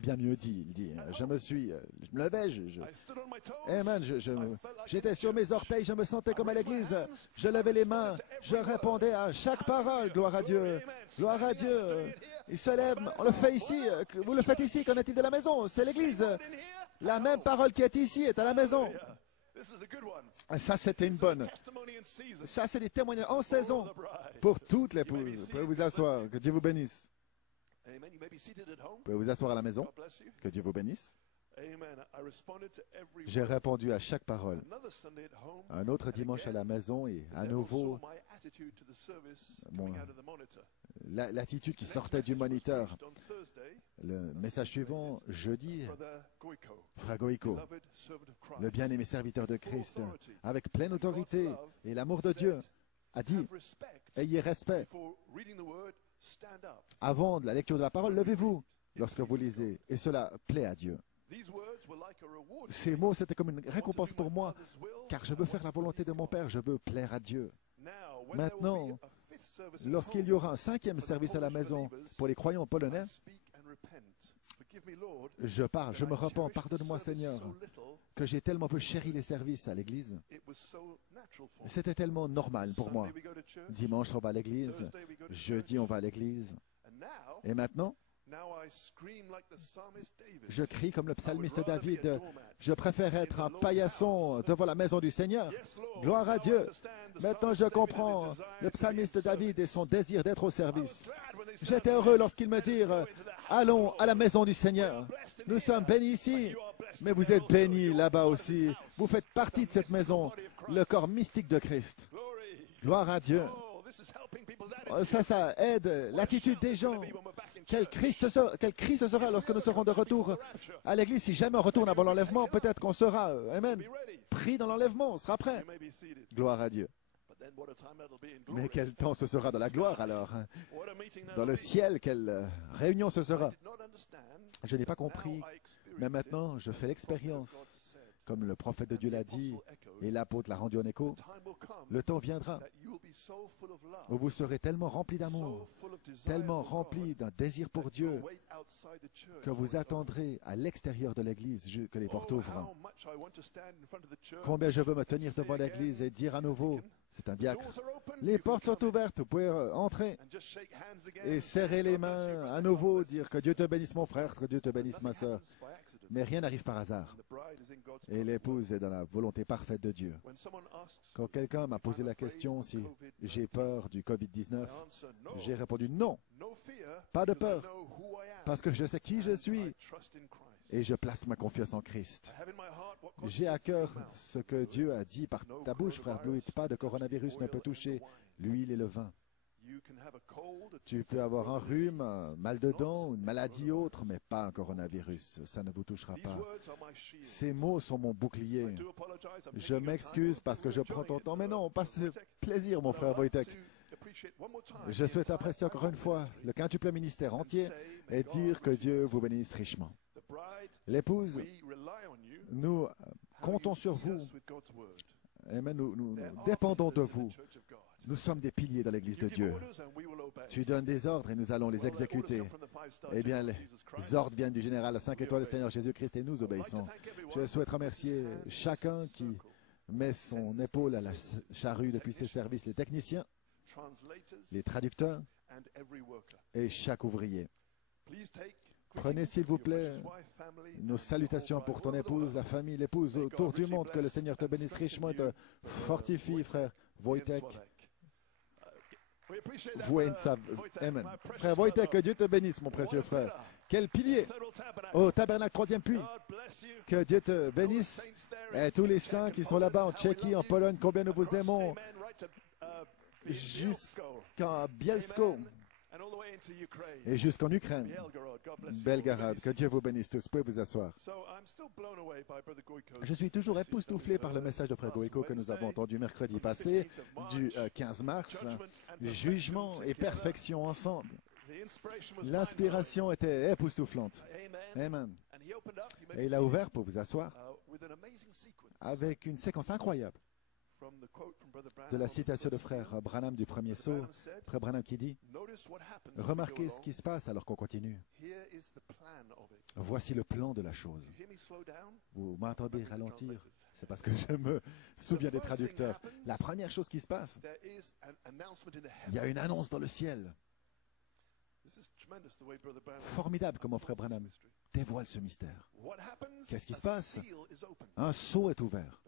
bien mieux dit, il dit. Je me levais, Amen, j'étais sur mes orteils, je me sentais comme à l'église. Je levais les mains, je répondais à chaque parole, gloire à Dieu. Gloire à Dieu. Il se lève, on le fait ici, vous le faites ici, qu'on est de la maison, c'est l'église. La même parole qui est ici est à la maison. Ça, c'était une bonne. Ça, c'est des témoignages en saison pour toutes les épouses. Vous pouvez vous asseoir. Que Dieu vous bénisse. Vous pouvez vous asseoir à la maison. Que Dieu vous bénisse. J'ai répondu à chaque parole. Un autre dimanche à la maison et à nouveau l'attitude qui sortait du moniteur. Le message suivant, jeudi, Frère Goïko, le bien-aimé serviteur de Christ, avec pleine autorité et l'amour de Dieu, a dit, ayez respect. Avant la lecture de la parole, levez-vous lorsque vous lisez, et cela plaît à Dieu. Ces mots, c'était comme une récompense pour moi, car je veux faire la volonté de mon Père, je veux plaire à Dieu. Maintenant, lorsqu'il y aura un 5e service à la maison pour les croyants polonais, je parle, je me repens, pardonne-moi Seigneur, que j'ai tellement peu chéri les services à l'église. C'était tellement normal pour moi. Dimanche, on va à l'église, jeudi, on va à l'église. Et maintenant, je crie comme le psalmiste David, je préfère être un paillasson devant la maison du Seigneur. Gloire à Dieu. Maintenant je comprends le psalmiste David et son désir d'être au service. J'étais heureux lorsqu'ils me dirent, allons à la maison du Seigneur. Nous sommes bénis ici, mais vous êtes bénis là-bas aussi. Vous faites partie de cette maison, le corps mystique de Christ. Gloire à Dieu. Ça aide l'attitude des gens. Quel cri ce sera lorsque nous serons de retour à l'église. Si jamais on retourne avant l'enlèvement, peut-être qu'on sera, amen, pris dans l'enlèvement, on sera prêt. Gloire à Dieu. Mais quel temps ce sera dans la gloire alors? Dans le ciel, quelle réunion ce sera? Je n'ai pas compris, mais maintenant je fais l'expérience. Comme le prophète de Dieu l'a dit et l'apôtre l'a rendu en écho, le temps viendra où vous serez tellement remplis d'amour, tellement remplis d'un désir pour Dieu, que vous attendrez à l'extérieur de l'église que les portes ouvrent. Combien je veux me tenir devant l'église et dire à nouveau, c'est un diacre, les portes sont ouvertes, vous pouvez entrer et serrer les mains à nouveau, dire que Dieu te bénisse mon frère, que Dieu te bénisse ma sœur. Mais rien n'arrive par hasard. Et l'épouse est dans la volonté parfaite de Dieu. Quand quelqu'un m'a posé la question si j'ai peur du Covid-19, j'ai répondu non, pas de peur, parce que je sais qui je suis et je place ma confiance en Christ. J'ai à cœur ce que Dieu a dit par ta bouche, frère Blewett, pas de coronavirus ne peut toucher l'huile et le vin. Tu peux avoir un rhume, un mal de dents, une maladie autre, mais pas un coronavirus. Ça ne vous touchera pas. Ces mots sont mon bouclier. Je m'excuse parce que je prends ton temps, mais non, passe plaisir, mon frère Wojtek. Je souhaite apprécier encore une fois le quintuple ministère entier et dire que Dieu vous bénisse richement. L'épouse, nous comptons sur vous. Amen. Nous dépendons de vous. Nous sommes des piliers dans l'Église de Dieu. Tu donnes des ordres et nous allons les exécuter. Eh bien, les ordres viennent du général à 5 étoiles, le Seigneur Jésus-Christ, et nous obéissons. Je souhaite remercier chacun qui met son épaule à la charrue depuis ses services, les techniciens, les traducteurs et chaque ouvrier. Prenez, s'il vous plaît, nos salutations pour ton épouse, la famille, l'épouse autour du monde. Que le Seigneur te bénisse richement et te fortifie, frère Wojtek. Amen. Frère Wojtek, que Dieu te bénisse, mon précieux frère. Quel pilier au tabernacle 3e puits. Que Dieu te bénisse. Et tous les saints qui sont là-bas en Tchéquie, en Pologne, combien nous vous aimons. Jusqu'à Bielsko. Et jusqu'en Ukraine, Belgorod, que Dieu vous bénisse tous. Vous pouvez vous asseoir. Je suis toujours époustouflé par le message de Frère Goïko que nous avons entendu mercredi passé, du 15 mars. Jugement et perfection ensemble. L'inspiration était époustouflante. Amen. Et il a ouvert pour vous asseoir avec une séquence incroyable de la citation de frère Branham du premier saut, frère Branham qui dit « Remarquez ce qui se passe alors qu'on continue. Voici le plan de la chose. » Vous m'entendez ralentir? C'est parce que je me souviens des traducteurs. La première chose qui se passe, il y a une annonce dans le ciel. Formidable comment frère Branham dévoile ce mystère. Qu'est-ce qui se passe? Un sceau est ouvert.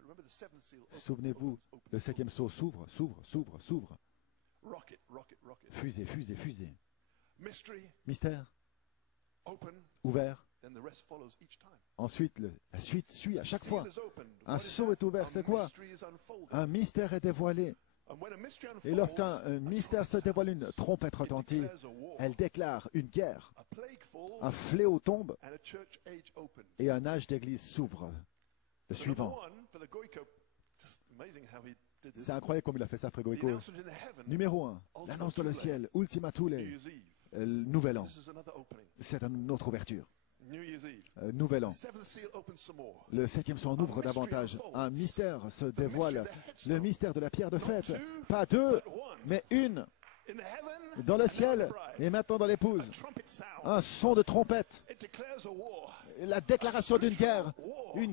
Souvenez-vous, le 7e sceau s'ouvre, s'ouvre, s'ouvre, s'ouvre. Fusée, fusée, fusée. Mystère. Ouvert. Ensuite, la suite suit à chaque fois. Un sceau est ouvert, c'est quoi? Un mystère est dévoilé. Et lorsqu'un mystère se dévoile, une trompette retentit, elle déclare une guerre. Un fléau tombe et un âge d'église s'ouvre. Le suivant. C'est incroyable comme il a fait ça, Frère Goïko. Numéro 1, l'annonce dans le ciel, Ultima Thule, Nouvel An. C'est une autre ouverture. Nouvel An. Le 7e sceau en ouvre davantage. Un mystère se dévoile. Le mystère de la pierre de fête. Pas deux, mais une. Dans le ciel et maintenant dans l'épouse. Un son de trompette. La déclaration d'une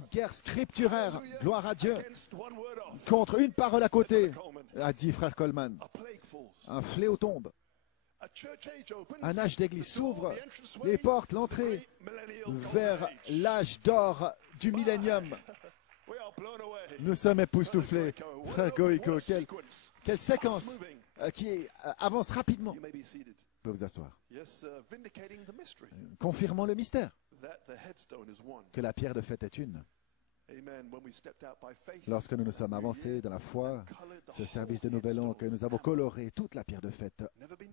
guerre scripturaire, gloire à Dieu, contre une parole à côté, a dit frère Coleman. Un fléau tombe. Un âge d'église s'ouvre, les portes, l'entrée vers l'âge d'or du millénium. Nous sommes époustouflés. Frère Goïko, quelle séquence qui avance rapidement. Vous pouvez vous asseoir. Confirmant le mystère que la pierre de fête est une. Lorsque nous nous sommes avancés dans la foi, ce service de Nouvel An, que nous avons coloré toute la pierre de fête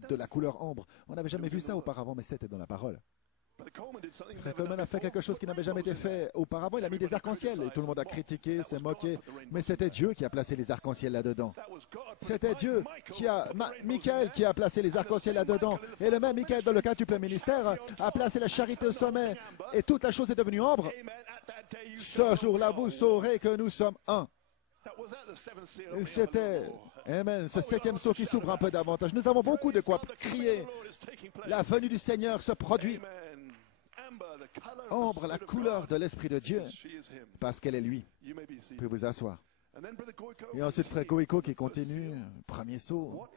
de la couleur ambre. On n'avait jamais vu ça auparavant, mais c'était dans la parole. Frère Coleman a fait quelque chose qui n'avait jamais été fait auparavant. Il a mis des arcs-en-ciel et tout le monde a critiqué, s'est moqué. Mais c'était Dieu qui a placé les arcs-en-ciel là-dedans. C'était Dieu Michael qui a placé les arcs-en-ciel là-dedans. Et le même Michael dans le quintuple ministère a placé la charité au sommet. Et toute la chose est devenue ambre. Ce jour-là, vous saurez que nous sommes un. C'était, amen, ce septième sceau qui s'ouvre un peu davantage. Nous avons beaucoup de quoi crier. La venue du Seigneur se produit. Ambre, la couleur de l'Esprit de Dieu, parce qu'elle est lui. Vous pouvez vous asseoir. Et ensuite, frère Goïko qui continue, premier saut.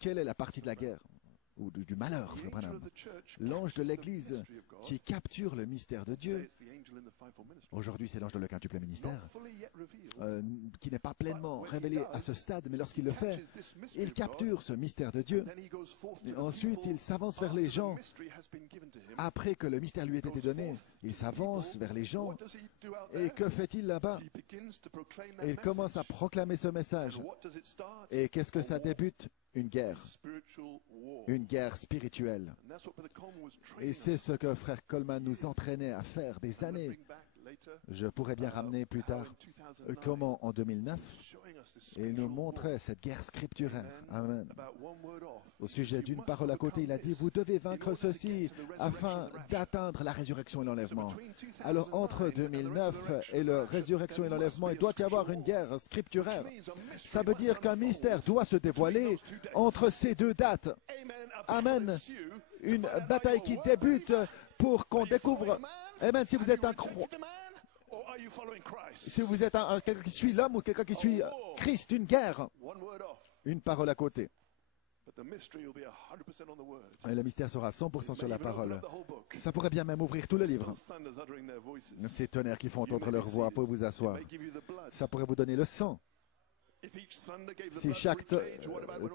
Quelle est la partie de la guerre ou du malheur, frère Branham? L'ange de l'Église qui capture le mystère de Dieu. Aujourd'hui, c'est l'ange de le quintuple ministère, qui n'est pas pleinement révélé à ce stade, mais lorsqu'il le fait, il capture ce mystère de Dieu. Et ensuite, il s'avance vers les gens. Après que le mystère lui ait été donné, il s'avance vers les gens. Et que fait-il là-bas? Il commence à proclamer ce message. Et qu'est-ce que ça débute? Une guerre spirituelle. Et c'est ce que frère Coleman nous entraînait à faire des années. Je pourrais bien ramener plus tard comment en 2009, il nous montrait cette guerre scripturaire. Amen. Au sujet d'une parole à côté, il a dit, vous devez vaincre ceci afin d'atteindre la résurrection et l'enlèvement. Alors entre 2009 et la résurrection et l'enlèvement, il doit y avoir une guerre scripturaire. Ça veut dire qu'un mystère doit se dévoiler entre ces deux dates. Amen. Une bataille qui débute pour qu'on découvre. Amen. Si vous êtes quelqu'un qui suit l'homme ou quelqu'un qui suit Christ, une guerre, une parole à côté. Et le mystère sera 100% sur la parole. Ça pourrait bien même ouvrir tout le livre. Ces tonnerres qui font entendre leur voix, pour vous asseoir. Ça pourrait vous donner le sang. Si chaque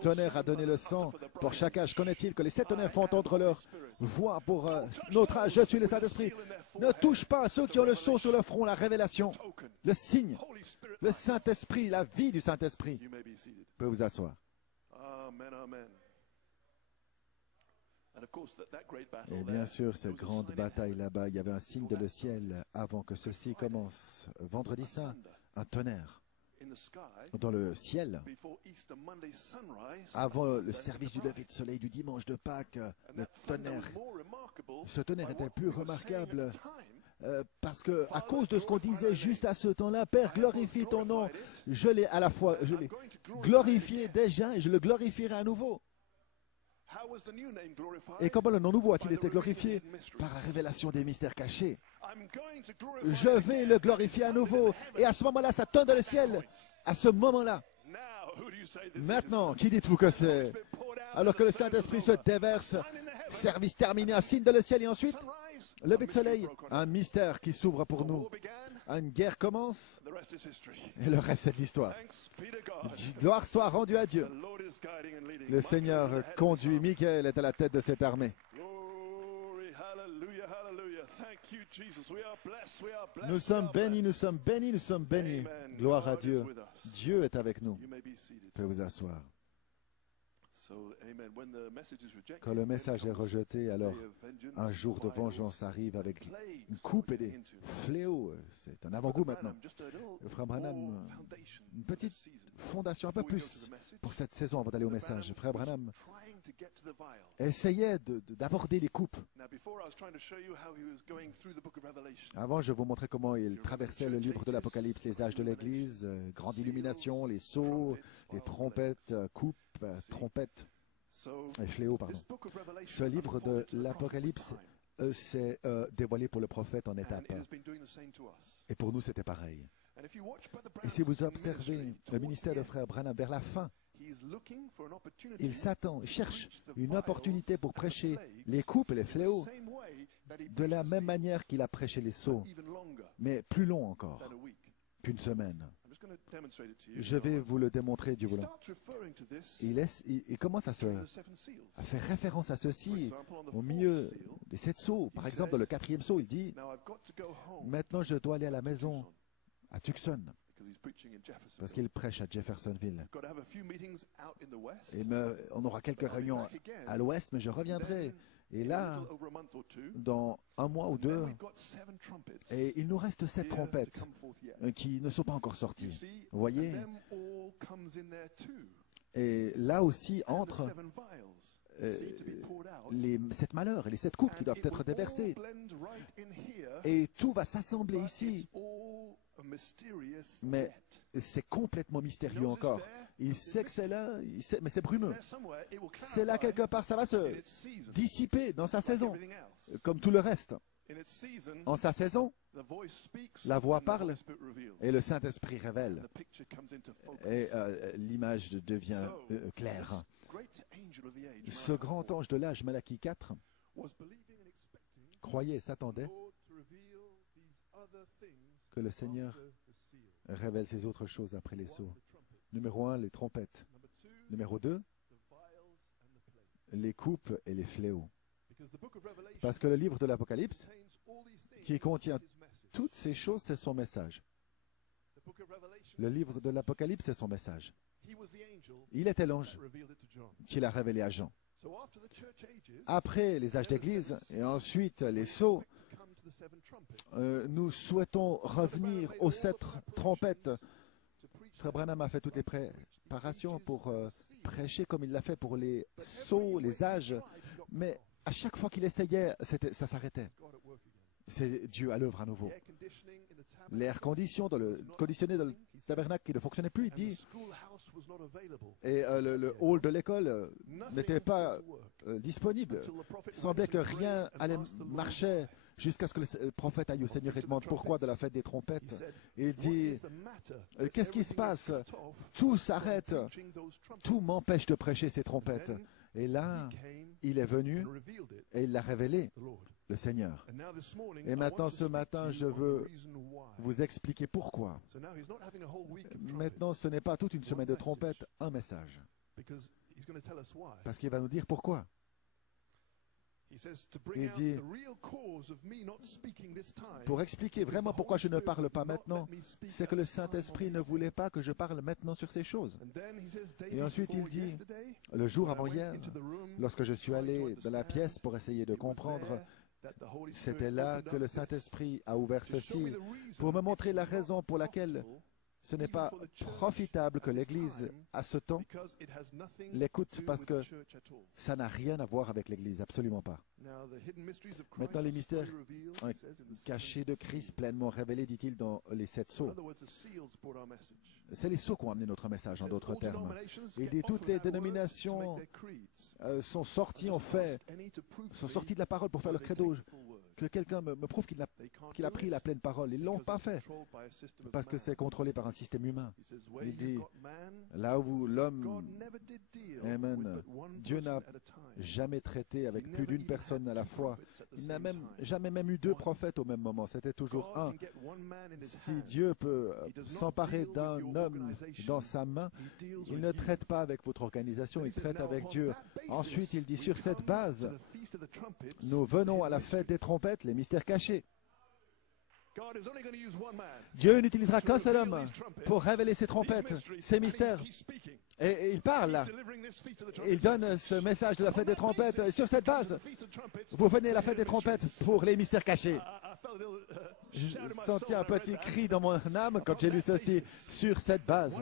tonnerre a donné le sang pour chaque âge, connaît-il que les 7 tonnerres font entendre leur voix pour notre âge? Je suis le Saint-Esprit. Ne touche pas à ceux qui ont le sceau sur le front, la révélation, le signe, le Saint-Esprit, la vie du Saint-Esprit. Vous pouvez vous asseoir. Et bien sûr, cette grande bataille là-bas, il y avait un signe de le ciel avant que ceci commence. Vendredi saint, un tonnerre dans le ciel, avant le service du lever de soleil du dimanche de Pâques, le tonnerre. Ce tonnerre était plus remarquable parce que, à cause de ce qu'on disait juste à ce temps-là, Père, glorifie ton nom. Je l'ai glorifié déjà et je le glorifierai à nouveau. Et comment le nom nouveau a-t-il été glorifié? Par la révélation des mystères cachés. Je vais le glorifier à nouveau. Et à ce moment-là, ça tonne dans le ciel. À ce moment-là. Maintenant, qui dites-vous que c'est? Alors que le Saint-Esprit se déverse, service terminé, un signe dans le ciel et ensuite, lever de soleil, un mystère qui s'ouvre pour nous. Une guerre commence et le reste c'est de l'histoire. Gloire soit rendue à Dieu. Le Seigneur conduit, Michael est à la tête de cette armée. Nous sommes bénis, nous sommes bénis, nous sommes bénis. Gloire à Dieu. Dieu est avec nous. Vous pouvez vous asseoir. Quand le message est rejeté, alors un jour de vengeance arrive avec une coupe et des fléaux. C'est un avant-goût maintenant. Frère Branham, une petite fondation, un peu plus pour cette saison avant d'aller au message. Frère Branham essayait d'aborder les coupes. Avant, je vous montrais comment il traversait le livre de l'Apocalypse, les âges de l'Église, grande illumination, les sceaux, les trompettes, coupes, trompettes et fléaux, pardon. Ce livre de l'Apocalypse s'est dévoilé pour le prophète en étapes. Et pour nous, c'était pareil. Et si vous observez le ministère de Frère Branham vers la fin, il s'attend, cherche une opportunité pour prêcher les coupes et les fléaux de la même manière qu'il a prêché les sceaux, mais plus long encore qu'une semaine. Je vais vous le démontrer du voulant. Il commence à faire référence à ceci au milieu des 7 sceaux. Par exemple, dans le 4e sceau, il dit « Maintenant, je dois aller à la maison à Tucson. » Parce qu'il prêche à Jeffersonville. Et on aura quelques réunions à l'ouest, mais je reviendrai. Et là, dans un mois ou deux, et il nous reste 7 trompettes qui ne sont pas encore sorties. Vous voyez? Et là aussi entre les 7 malheurs et les 7 coupes qui doivent être déversées. Et tout va s'assembler ici. Mais c'est complètement mystérieux encore. Il sait que c'est là, mais c'est brumeux. C'est là quelque part, ça va se dissiper dans sa saison, comme tout le reste. En sa saison, la voix parle et le Saint-Esprit révèle. Et l'image devient claire. Ce grand ange de l'âge, Malachie 4, croyait et s'attendait que le Seigneur révèle ces autres choses après les sceaux. Numéro 1, les trompettes. Numéro 2, les coupes et les fléaux. Parce que le livre de l'Apocalypse, qui contient toutes ces choses, c'est son message. Le livre de l'Apocalypse, c'est son message. Il était l'ange qui l'a révélé à Jean. Après les âges d'église et ensuite les sceaux, nous souhaitons revenir aux 7 trompettes. Frère Branham a fait toutes les préparations pour prêcher comme il l'a fait pour les sceaux, les âges, mais à chaque fois qu'il essayait, ça s'arrêtait. C'est Dieu à l'œuvre à nouveau. L'air conditionné dans le tabernacle qui ne fonctionnait plus, il dit, et le hall de l'école n'était pas disponible. Il semblait que rien allait marcher jusqu'à ce que le prophète aille au Seigneur et demande pourquoi de la fête des trompettes. Et il dit, qu'est-ce qui se passe? Tout s'arrête, tout m'empêche de prêcher ces trompettes. Et là, il est venu et il l'a révélé, le Seigneur. Et maintenant, ce matin, je veux vous expliquer pourquoi. Maintenant, ce n'est pas toute une semaine de trompettes, un message. Parce qu'il va nous dire pourquoi. Il dit, pour expliquer vraiment pourquoi je ne parle pas maintenant, c'est que le Saint-Esprit ne voulait pas que je parle maintenant sur ces choses. Et ensuite il dit, le jour avant hier, lorsque je suis allé dans la pièce pour essayer de comprendre, c'était là que le Saint-Esprit a ouvert ceci, pour me montrer la raison pour laquelle ce n'est pas profitable que l'Église, à ce temps, l'écoute, parce que ça n'a rien à voir avec l'Église, absolument pas. Maintenant, les mystères cachés de Christ, pleinement révélés, dit-il, dans les 7 sceaux. C'est les sceaux qui ont amené notre message, en d'autres termes. Il dit, toutes les dénominations sont sorties, sont sorties de la parole pour faire le credo. Que quelqu'un me prouve qu'il a pris la pleine parole. Ils ne l'ont pas fait, parce que c'est contrôlé par un système humain. Il dit, là où l'homme, Amen, Dieu n'a jamais traité avec plus d'une personne à la fois. Il n'a jamais même eu 2 prophètes au même moment. C'était toujours un. Si Dieu peut s'emparer d'un homme dans sa main, il ne traite pas avec votre organisation, il traite avec Dieu. Ensuite, il dit, sur cette base, nous venons à la fête des trompettes, les mystères cachés. Dieu n'utilisera qu'un seul homme pour révéler ses trompettes, ses mystères. Et il parle là. Il donne ce message de la fête des trompettes. Et sur cette base, vous venez à la fête des trompettes pour les mystères cachés. J'ai senti un petit cri dans mon âme quand j'ai lu ceci. Sur cette base,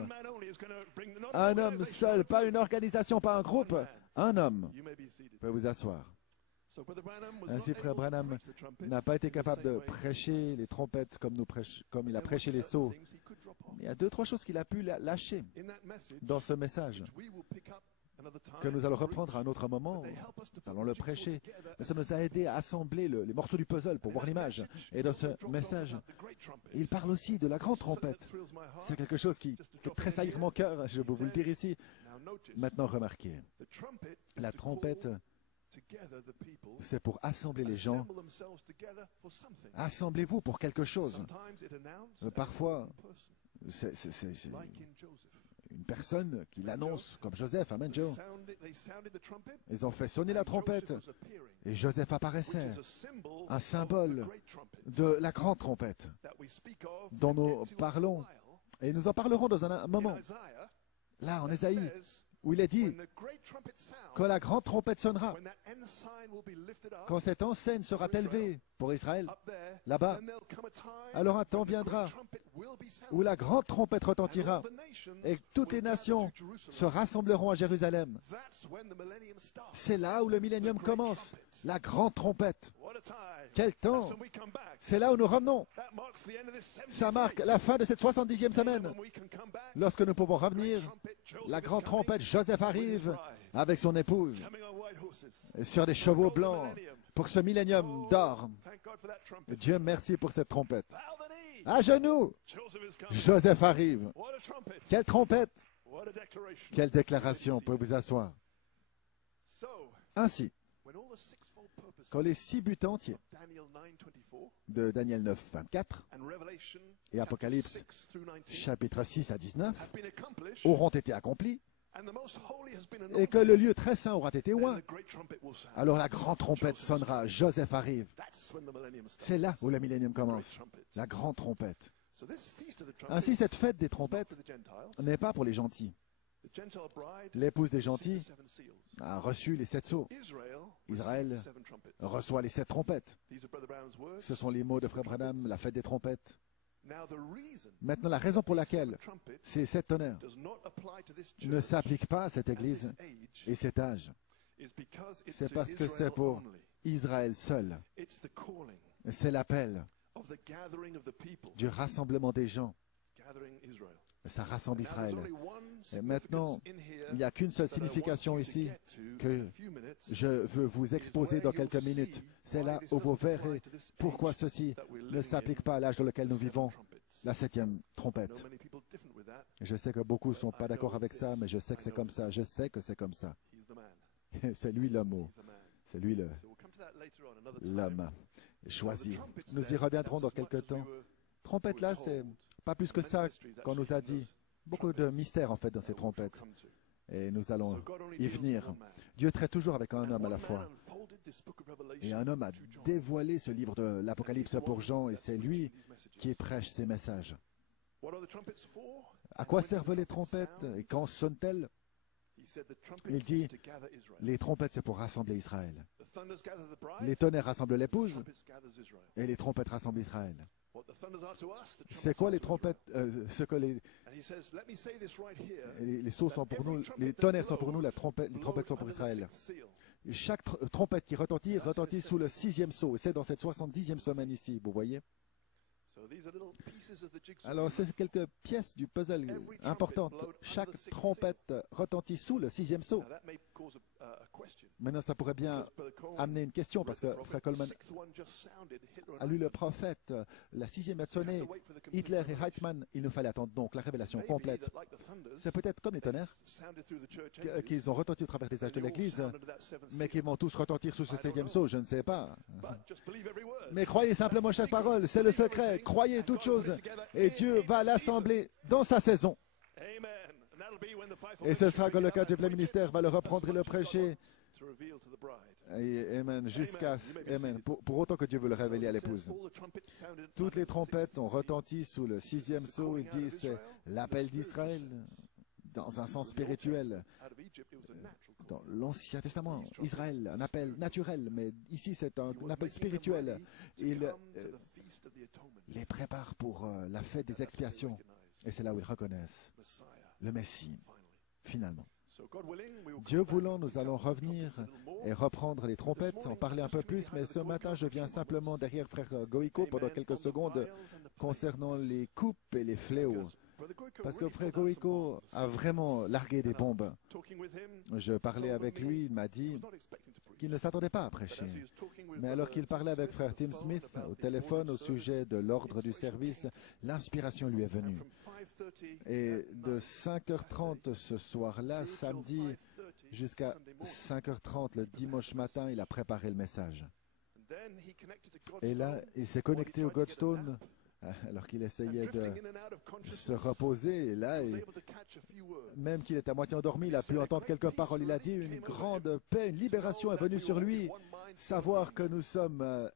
un homme seul, pas une organisation, pas un groupe. Un homme peut vous asseoir. Ainsi, Frère Branham n'a pas été capable de prêcher les trompettes comme il a prêché les sceaux. Il y a 2-3 choses qu'il a pu lâcher dans ce message, que nous allons reprendre à un autre moment. Nous allons le prêcher. Mais ça nous a aidé à assembler les morceaux du puzzle pour voir l'image. Et dans ce message, il parle aussi de la grande trompette. C'est quelque chose qui fait tressaillir mon cœur, je peux vous le dire ici. Maintenant, remarquez, la trompette, c'est pour assembler les gens. Assemblez-vous pour quelque chose. Parfois, C'est une personne qui l'annonce comme Joseph. Amen, Joe. Ils ont fait sonner la trompette et Joseph apparaissait, un symbole de la grande trompette dont nous parlons. Et nous en parlerons dans un moment. Là, en Ésaïe, où il est dit que la grande trompette sonnera, quand cette enseigne sera élevée pour Israël, là-bas, alors un temps viendra où la grande trompette retentira et toutes les nations se rassembleront à Jérusalem. C'est là où le millénium commence, la grande trompette. Quel temps! C'est là où nous revenons. Ça marque la fin de cette 70e semaine. Lorsque nous pouvons revenir, la grande trompette, Joseph arrive avec son épouse sur des chevaux blancs pour ce millénium d'or. Dieu merci pour cette trompette. À genoux, Joseph arrive. Quelle trompette! Quelle déclaration! Pour vous asseoir. Ainsi, quand les 6 buts entiers de Daniel 9, 24 et Apocalypse chapitre 6 à 19 auront été accomplis et que le lieu très saint aura été oint, alors la grande trompette sonnera, Joseph arrive. C'est là où le millénium commence, la grande trompette. Ainsi, cette fête des trompettes n'est pas pour les gentils. L'épouse des gentils a reçu les 7 sceaux. Israël reçoit les 7 trompettes. Ce sont les mots de Frère Branham, la fête des trompettes. Maintenant, la raison pour laquelle ces 7 tonnerres ne s'appliquent pas à cette Église et cet âge, c'est parce que c'est pour Israël seul. C'est l'appel du rassemblement des gens. Ça rassemble Israël. Et maintenant, il n'y a qu'une seule signification ici que je veux vous exposer dans quelques minutes. C'est là où vous verrez pourquoi ceci ne s'applique pas à l'âge dans lequel nous vivons, la 7e trompette. Je sais que beaucoup ne sont pas d'accord avec ça, mais je sais que c'est comme ça. Je sais que c'est comme ça. C'est lui l'homme. C'est lui l'homme choisi. Nous y reviendrons dans quelques temps. Trompette là, c'est pas plus que ça qu'on nous a dit. Beaucoup de mystères en fait dans ces trompettes. Et nous allons y venir. Dieu traite toujours avec un homme à la fois. Et un homme a dévoilé ce livre de l'Apocalypse pour Jean et c'est lui qui prêche ces messages. À quoi servent les trompettes et quand sonnent-elles? Il dit, les trompettes c'est pour rassembler Israël. Les tonnerres rassemblent l'épouse et les trompettes rassemblent Israël. C'est quoi les trompettes, ce que les sceaux sont pour nous, les tonnerres sont pour nous, les trompettes sont pour Israël. Chaque trompette qui retentit, retentit sous le 6e sceau. Et c'est dans cette 70e semaine ici, vous voyez. Alors, c'est quelques pièces du puzzle importantes. Chaque trompette retentit sous le 6e sceau. Maintenant, ça pourrait bien amener une question, parce que Frère Coleman a lu le prophète, la 6e a sonné, Hitler et Heitman, il nous fallait attendre donc la révélation complète. C'est peut-être comme les tonnerres, qu'ils ont retenti au travers des âges de l'Église, mais qu'ils vont tous retentir sous ce 7e sceau, je ne sais pas. Mais croyez simplement chaque parole, c'est le secret, croyez toutes choses, et Dieu va l'assembler dans sa saison. Et ce sera quand le cas du plein ministère va le reprendre et le prêcher. Et, amen, jusqu'à amen, pour autant que Dieu veut le révéler à l'épouse. Toutes les trompettes ont retenti sous le 6e sceau. Il dit c'est l'appel d'Israël dans un sens spirituel. Dans l'Ancien Testament, Israël, un appel naturel, mais ici c'est un appel spirituel. Il les prépare pour la fête des expiations. Et c'est là où ils reconnaissent le Messie, finalement. Dieu voulant, nous allons revenir et reprendre les trompettes, en parler un peu plus, mais ce matin, je viens simplement derrière Frère Goïko pendant quelques secondes concernant les coupes et les fléaux. Parce que Frère Goïko a vraiment largué des bombes. Je parlais avec lui, il m'a dit qu'il ne s'attendait pas à prêcher. Mais alors qu'il parlait avec Frère Tim Smith au téléphone au sujet de l'ordre du service, l'inspiration lui est venue. Et de 5h30 ce soir-là, samedi, jusqu'à 5h30 le dimanche matin, il a préparé le message. Et là, il s'est connecté au Godstone alors qu'il essayait de se reposer. Et là, même qu'il était à moitié endormi, il a pu entendre quelques paroles. Il a dit, une grande paix, une libération est venue sur lui. Savoir que nous sommes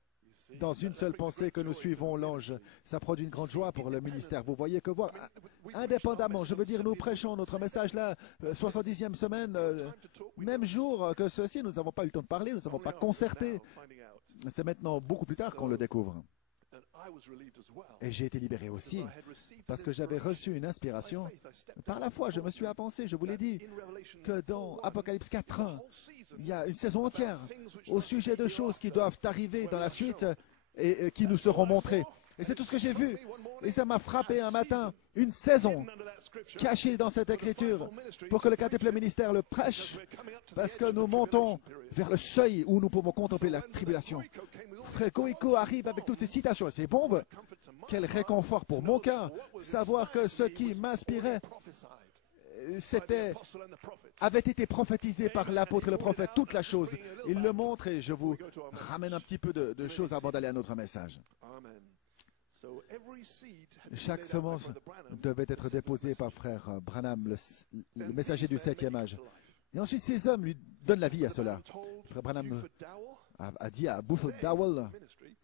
dans une seule pensée, que nous suivons l'ange, ça produit une grande joie pour le ministère. Vous voyez que voir, indépendamment, je veux dire, nous prêchons notre message là, 70e semaine, même jour que ceci, nous n'avons pas eu le temps de parler, nous n'avons pas concerté. C'est maintenant beaucoup plus tard qu'on le découvre. Et j'ai été libéré aussi, parce que j'avais reçu une inspiration. Par la foi, je me suis avancé, je vous l'ai dit, que dans Apocalypse 4.1, il y a une saison entière au sujet de choses qui doivent arriver dans la suite et qui nous seront montrées. Et c'est tout ce que j'ai vu. Et ça m'a frappé un matin, une saison cachée dans cette écriture pour que le quintuple ministère le prêche, parce que nous montons vers le seuil où nous pouvons contempler la tribulation. Frère Goïko arrive avec toutes ces citations et ces bombes. Quel réconfort pour mon cœur, savoir que ce qui m'inspirait avait été prophétisé par l'apôtre et le prophète, toute la chose. Il le montre et je vous ramène un petit peu de choses avant d'aller à notre message. Chaque semence devait être déposée par frère Branham, le messager du 7e âge. Et ensuite, ces hommes lui donnent la vie à cela. Frère Branham a dit à Buford Dowell,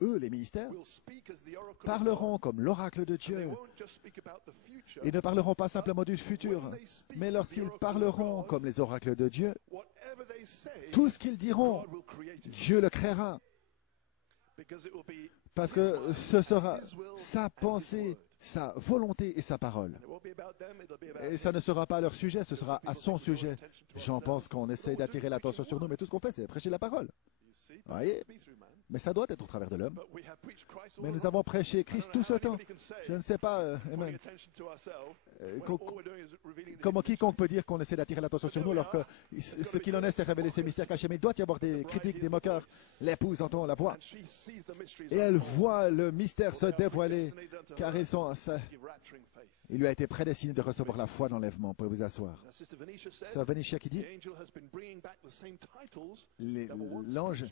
eux, les ministères, parleront comme l'oracle de Dieu. Ils ne parleront pas simplement du futur, mais lorsqu'ils parleront comme les oracles de Dieu, tout ce qu'ils diront, Dieu le créera. Parce que ce sera sa pensée, sa volonté et sa parole. Et ça ne sera pas à leur sujet, ce sera à son sujet. J'en pense qu'on essaye d'attirer l'attention sur nous, mais tout ce qu'on fait, c'est prêcher la parole. Vous voyez? Mais ça doit être au travers de l'homme. Mais nous avons prêché Christ tout ce temps. Je ne sais pas, amen. Comment quiconque peut dire qu'on essaie d'attirer l'attention sur nous alors que ce qu'il en est, c'est révéler ses mystères cachés. Mais il doit y avoir des critiques, des moqueurs. L'épouse entend la voix. Et elle voit le mystère se dévoiler, car il lui a été prédestiné de recevoir la foi d'enlèvement. Vous pouvez vous asseoir. C'est Venetia qui dit, l'ange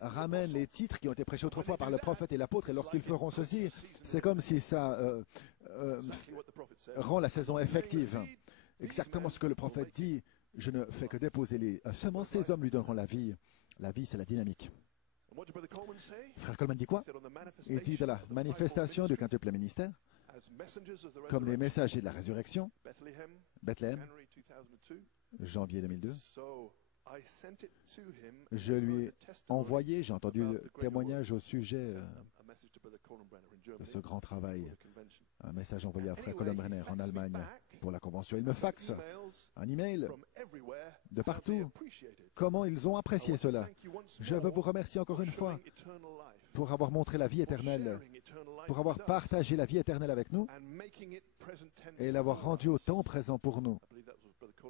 ramène les titres qui ont été prêchés autrefois par le prophète et l'apôtre, et lorsqu'ils feront ceci, c'est comme si ça rend la saison effective. Exactement ce que le prophète dit, je ne fais que déposer les semences, ces hommes lui donneront la vie. La vie, c'est la dynamique. Frère Coleman dit quoi? Il dit de la manifestation du quintuple ministère, comme les messagers de la résurrection, Bethléem, janvier 2002. Je lui ai envoyé, j'ai entendu le témoignage au sujet de ce grand travail, un message envoyé à frère Colin Brenner en Allemagne pour la convention. Il me faxe un email de partout. Comment ils ont apprécié cela. Je veux vous remercier encore une fois pour avoir montré la vie éternelle, pour avoir partagé la vie éternelle avec nous et l'avoir rendue au temps présent pour nous.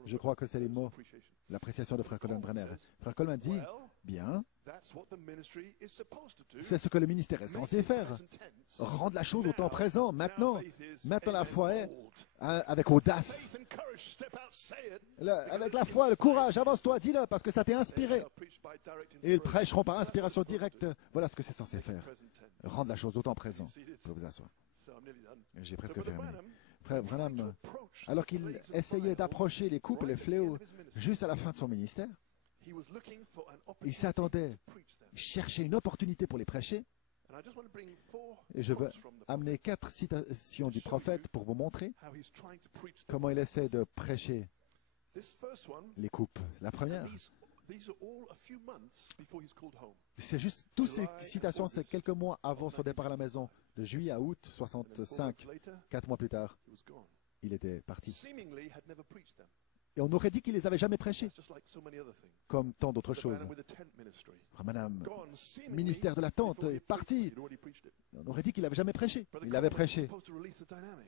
Je crois que c'est les mots, l'appréciation de frère Colin Brenner. Frère Colin dit, bien, c'est ce que le ministère est censé faire. Rendre la chose au temps présent, maintenant. Maintenant la foi est avec audace. Avec la foi, le courage, avance-toi, dis-le, parce que ça t'est inspiré. Et ils prêcheront par inspiration directe. Voilà ce que c'est censé faire. Rendre la chose au temps présent. Vous pouvez vous asseoir. J'ai presque terminé. Frère Branham, alors qu'il essayait d'approcher les couples, les fléaux, juste à la fin de son ministère, il s'attendait, il cherchait une opportunité pour les prêcher. Et je veux amener 4 citations du prophète pour vous montrer comment il essaie de prêcher les couples. La première, c'est juste, toutes ces citations, c'est quelques mois avant son départ à la maison, de juillet à août 65, 4 mois plus tard, il était parti. Et on aurait dit qu'il ne les avait jamais prêchés, comme tant d'autres choses. Madame, ministère de la tente, est parti. On aurait dit qu'il n'avait jamais prêché. Il avait prêché.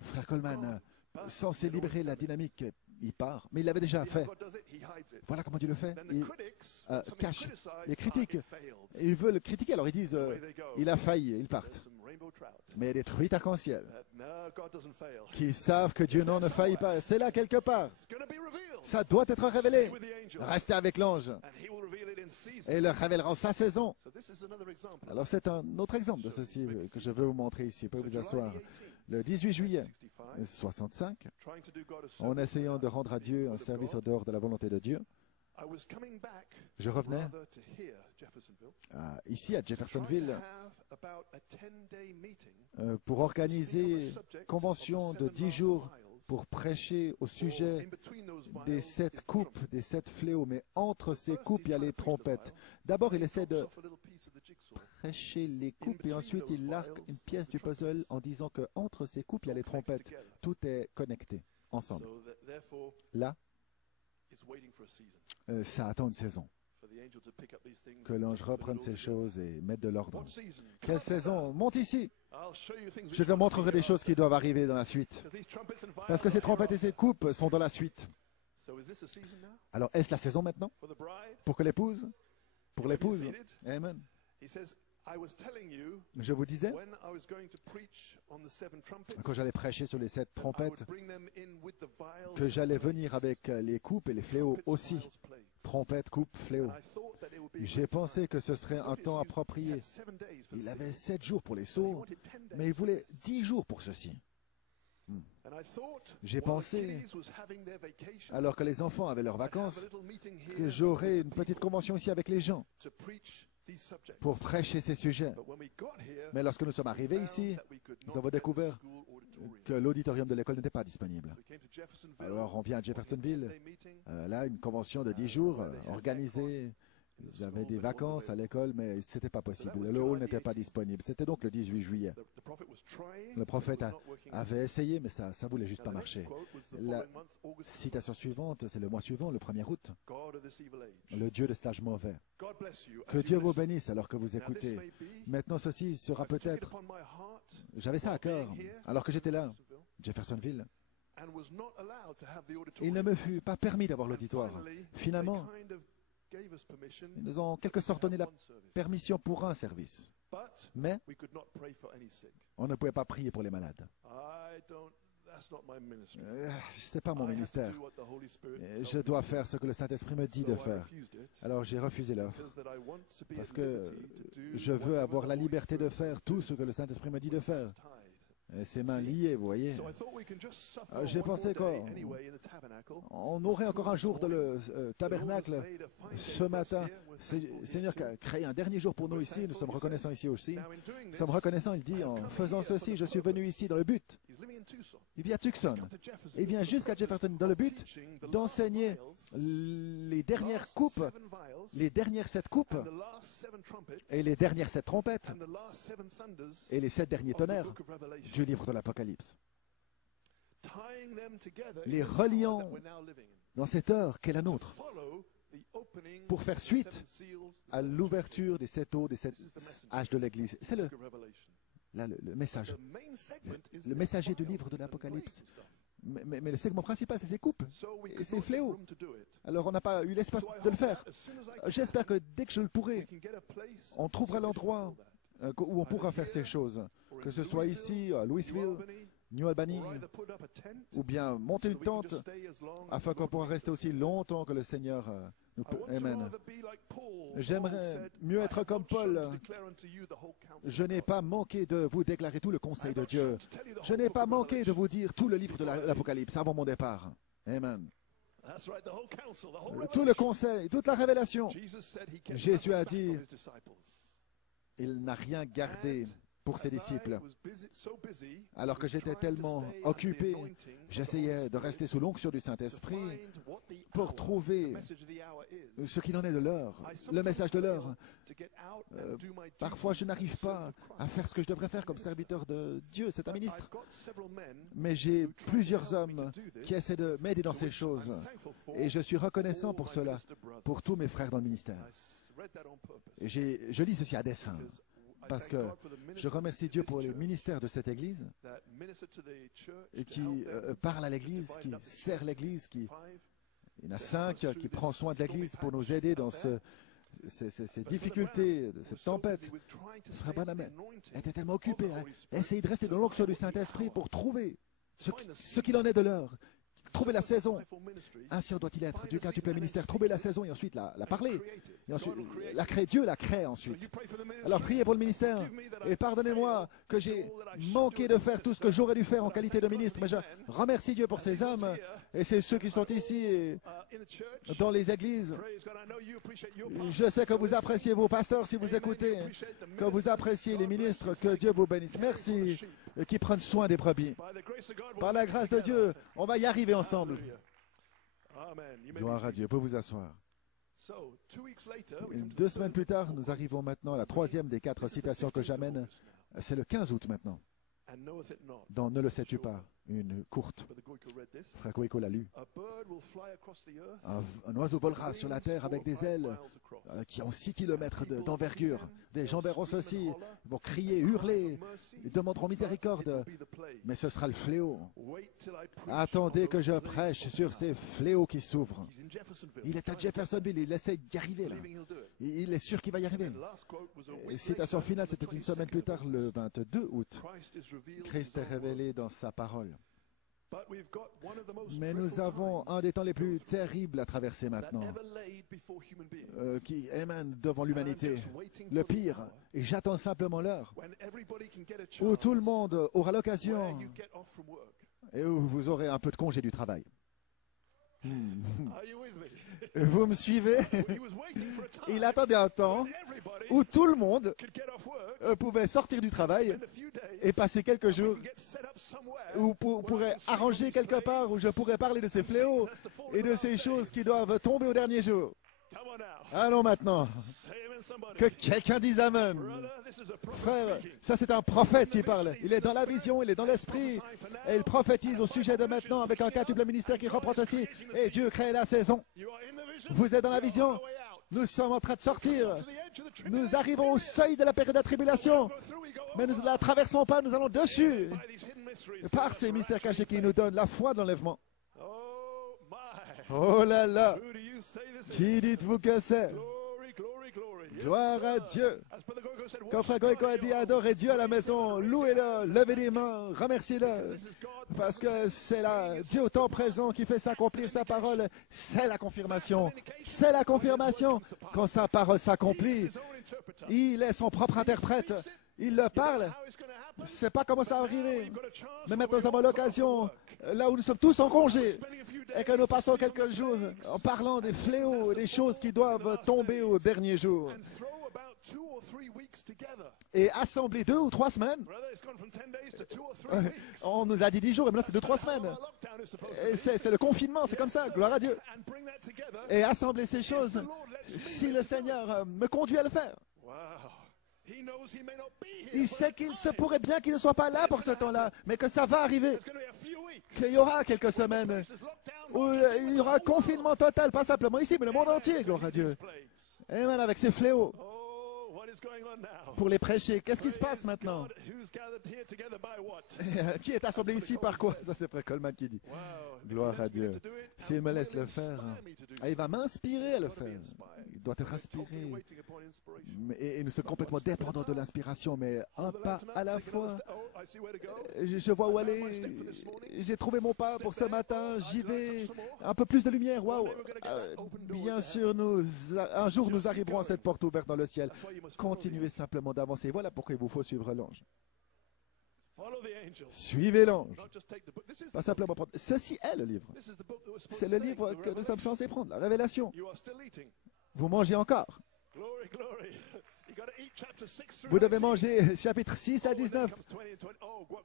Frère Coleman, censé libérer la dynamique, il part, mais il l'avait déjà fait. Voilà comment Dieu le fait. Il cache les critiques. Et ils veulent critiquer, alors ils disent, il a failli, ils partent. Mais il y a des truites arc-en-ciel qui savent que Dieu ne faillit pas. C'est là quelque part. Ça doit être révélé. Restez avec l'ange. et leur révéleront sa saison. Alors c'est un autre exemple de ceci que je veux vous montrer ici. Vous pouvez vous asseoir. Le 18 juillet 65, en essayant de rendre à Dieu un service au dehors de la volonté de Dieu, je revenais ici à Jeffersonville pour organiser une convention de 10 jours pour prêcher au sujet des 7 coupes, des 7 fléaux. Mais entre ces coupes, il y a les trompettes. D'abord, il essaie de prêcher les coupes et ensuite il largue une pièce du puzzle en disant qu'entre ces coupes, il y a les trompettes. Tout est connecté ensemble. Là, ça attend une saison. Que l'ange reprenne ces choses et mette de l'ordre. Quelle saison? Monte ici. Je te montrerai des choses qui doivent arriver dans la suite. Parce que ces trompettes et ces coupes sont dans la suite. Alors, est-ce la saison maintenant? Pour que l'épouse? Pour l'épouse? Amen. Je vous disais, quand j'allais prêcher sur les 7 trompettes, que j'allais venir avec les coupes et les fléaux aussi. Trompette, coupe, fléau. J'ai pensé que ce serait un temps approprié. Il avait 7 jours pour les sauts, mais il voulait 10 jours pour ceci. J'ai pensé, alors que les enfants avaient leurs vacances, que j'aurais une petite convention ici avec les gens pour prêcher ces sujets. Mais lorsque nous sommes arrivés ici, nous avons découvert que l'auditorium de l'école n'était pas disponible. Alors on vient à Jeffersonville, là une convention de 10 jours organisée. Ils avaient des vacances à l'école, mais ce n'était pas possible. Le hall n'était pas disponible. C'était donc le 18 juillet. Le prophète avait essayé, mais ça ne voulait juste pas marcher. La citation suivante, c'est le mois suivant, le 1er août. Le Dieu de cet âge mauvais. Que Dieu vous bénisse alors que vous écoutez. Maintenant, ceci sera peut-être... J'avais ça à cœur, alors que j'étais là, Jeffersonville. Il ne me fut pas permis d'avoir l'auditoire. Finalement, ils nous ont en quelque sorte donné la permission pour un service. Mais on ne pouvait pas prier pour les malades. Ce n'est pas mon ministère. Je dois faire ce que le Saint-Esprit me dit de faire. Alors j'ai refusé l'offre. Parce que je veux avoir la liberté de faire tout ce que le Saint-Esprit me dit de faire. Et ses mains liées, vous voyez. J'ai pensé qu'on aurait encore un jour dans le tabernacle ce matin. Seigneur qui a créé un dernier jour pour nous ici. Nous sommes reconnaissants ici aussi. Nous sommes reconnaissants, il dit, en faisant ceci, je suis venu ici dans le but. Il vient à Tucson. Il vient jusqu'à Jefferson dans le but d'enseigner les dernières coupes, les dernières 7 coupes et les dernières 7 trompettes et les 7 derniers tonnerres du livre de l'Apocalypse. Les reliant dans cette heure qu'est la nôtre pour faire suite à l'ouverture des 7 eaux, des 7 âges de l'Église. C'est le message. Le messager du livre de l'Apocalypse. Mais le segment principal, c'est ces coupes et ces fléaux. Alors, on n'a pas eu l'espace de le faire. J'espère que dès que je le pourrai, on trouvera l'endroit où on pourra faire ces choses. Que ce soit ici, à Louisville, New Albany, ou bien monter une tente afin qu'on pourra rester aussi longtemps que le Seigneur nous peut. Amen. J'aimerais mieux être comme Paul. Je n'ai pas manqué de vous déclarer tout le conseil de Dieu. Je n'ai pas manqué de vous dire tout le livre de l'Apocalypse avant mon départ. Amen. Tout le conseil, toute la révélation. Jésus a dit, il n'a rien gardé pour ses disciples. Alors que j'étais tellement occupé, j'essayais de rester sous l'onction du Saint-Esprit pour trouver ce qu'il en est de l'heure, le message de l'heure. Parfois, je n'arrive pas à faire ce que je devrais faire comme serviteur de Dieu, c'est un ministre. Mais j'ai plusieurs hommes qui essaient de m'aider dans ces choses. Et je suis reconnaissant pour cela, pour tous mes frères dans le ministère. Et je lis ceci à dessein. Parce que je remercie Dieu pour les ministères de cette Église et qui parlent à l'Église, qui sert l'Église, il y en a 5 qui prend soin de l'Église pour nous aider dans ces difficultés, cette tempête. Frère Branham était tellement occupé à essayer de rester dans l'onction du Saint-Esprit pour trouver ce qu'il en est de l'heure. trouver la saison. Ainsi en doit-il être du quintuple ministère. Trouver la saison et ensuite la parler. Et ensuite, la créer. Dieu la crée ensuite. Alors priez pour le ministère et pardonnez-moi que j'ai manqué de faire tout ce que j'aurais dû faire en qualité de ministre. Mais je remercie Dieu pour ces hommes et c'est ceux qui sont ici et dans les églises. Je sais que vous appréciez vos pasteurs si vous écoutez, que vous appréciez les ministres, que Dieu vous bénisse. Merci qui prennent soin des brebis. Par la grâce de Dieu, on va y arriver ensemble. Gloire à Dieu. Vous pouvez vous asseoir. 2 semaines plus tard, nous arrivons maintenant à la troisième des 4 citations que j'amène. C'est le 15 août maintenant. Dans Ne le sais-tu pas, une courte. Frère Goïko l'a lu. Un oiseau volera sur la terre avec des ailes qui ont 6 kilomètres d'envergure. Des gens verront ceci, vont crier, hurler, ils demanderont miséricorde. Mais ce sera le fléau. Attendez que je prêche sur ces fléaux qui s'ouvrent. Il est à Jeffersonville, il essaie d'y arriver là. Il est sûr qu'il va y arriver. Et citation finale, c'était une semaine plus tard, le 22 août. Christ est révélé dans sa parole. Mais nous avons un des temps les plus terribles à traverser maintenant, qui émane devant l'humanité. Le pire, et j'attends simplement l'heure, où tout le monde aura l'occasion, et où vous aurez un peu de congé du travail. Vous me suivez? Il attendait un temps où tout le monde pouvait sortir du travail et passer quelques jours où pourrait arranger quelque part où je pourrais parler de ces fléaux et de ces choses qui doivent tomber au dernier jour. Allons maintenant. Que quelqu'un dise Amen. Frère, ça c'est un prophète qui parle. Il est dans la vision, il est dans l'esprit. Et il prophétise au sujet de maintenant avec un quintuple ministère qui reprend ceci. Et Dieu crée la saison. Vous êtes dans la vision. Nous sommes en train de sortir. Nous arrivons au seuil de la période de la tribulation. Mais nous ne la traversons pas, nous allons dessus. Par ces mystères cachés qui nous donnent la foi de l'enlèvement. Oh là là. Qui dites-vous que c'est? Gloire à Dieu. Quand Frère Goïko a dit adorez Dieu à la maison, louez-le, levez les mains, remerciez-le. Parce que c'est là, Dieu au temps présent qui fait s'accomplir sa parole. C'est la confirmation. C'est la confirmation. Quand sa parole s'accomplit, il est son propre interprète. Il le parle. Je ne sais pas comment ça va arriver. Mais maintenant nous avons l'occasion, là où nous sommes tous en congé, et que nous passons quelques jours en parlant des fléaux, des choses qui doivent tomber au dernier jour. Et assembler 2 ou 3 semaines. On nous a dit 10 jours, et maintenant c'est 2-3 semaines. Et c'est le confinement, c'est comme ça, gloire à Dieu. Et assembler ces choses, si le Seigneur me conduit à le faire. Il sait qu'il se pourrait bien qu'il ne soit pas là pour ce temps-là, mais que ça va arriver. Qu'il y aura quelques semaines où il y aura confinement total, pas simplement ici, mais le monde entier, gloire à Dieu. Et maintenant, avec ces fléaux, pour les prêcher, qu'est-ce qui se passe maintenant? Qui est assemblé ici par quoi? Ça, c'est Frère Coleman qui dit. Gloire à Dieu. S'il me laisse le faire, il va m'inspirer à le faire. Il doit être inspiré. Et nous sommes complètement dépendants de l'inspiration, mais un pas à la fois. Je vois où aller. J'ai trouvé mon pas pour ce matin. J'y vais. Un peu plus de lumière. Waouh. Bien sûr, un jour, nous arriverons à cette porte ouverte dans le ciel. Continuez simplement d'avancer. Voilà pourquoi il vous faut suivre l'ange. Suivez l'ange. Pas simplement prendre. Ceci est le livre. C'est le livre que nous sommes censés prendre, la révélation. Vous mangez encore. Vous devez manger chapitres 6 à 19.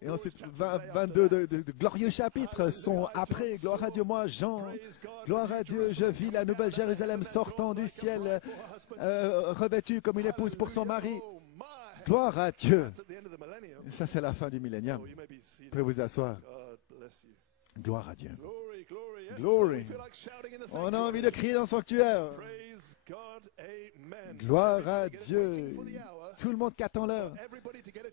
Et ensuite, 22 de glorieux chapitres sont après. Gloire à Dieu, moi, Jean. Gloire à Dieu, je vis la nouvelle Jérusalem sortant du ciel, revêtue comme une épouse pour son mari. Gloire à Dieu. Ça, c'est la fin du millénium. Vous pouvez vous asseoir. Gloire à Dieu. Glory. On a envie de crier dans le sanctuaire. Gloire à Dieu. Tout le monde qui attend l'heure,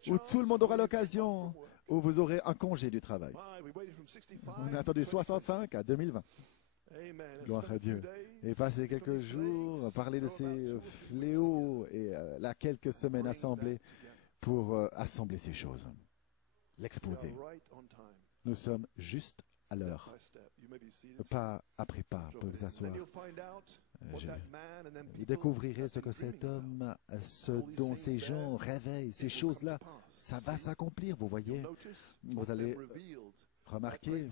où tout le monde aura l'occasion, où vous aurez un congé du travail. On a attendu 65 à 2020. Gloire à Dieu. Et passer quelques jours à parler de ces fléaux et là quelques semaines assemblées pour assembler ces choses. L'exposer. Nous sommes juste à l'heure, pas après pas. Vous pouvez vous asseoir. Vous découvrirez ce que cet homme, ce dont ces gens réveillent, ces choses-là, ça va s'accomplir, vous voyez. Vous allez remarquez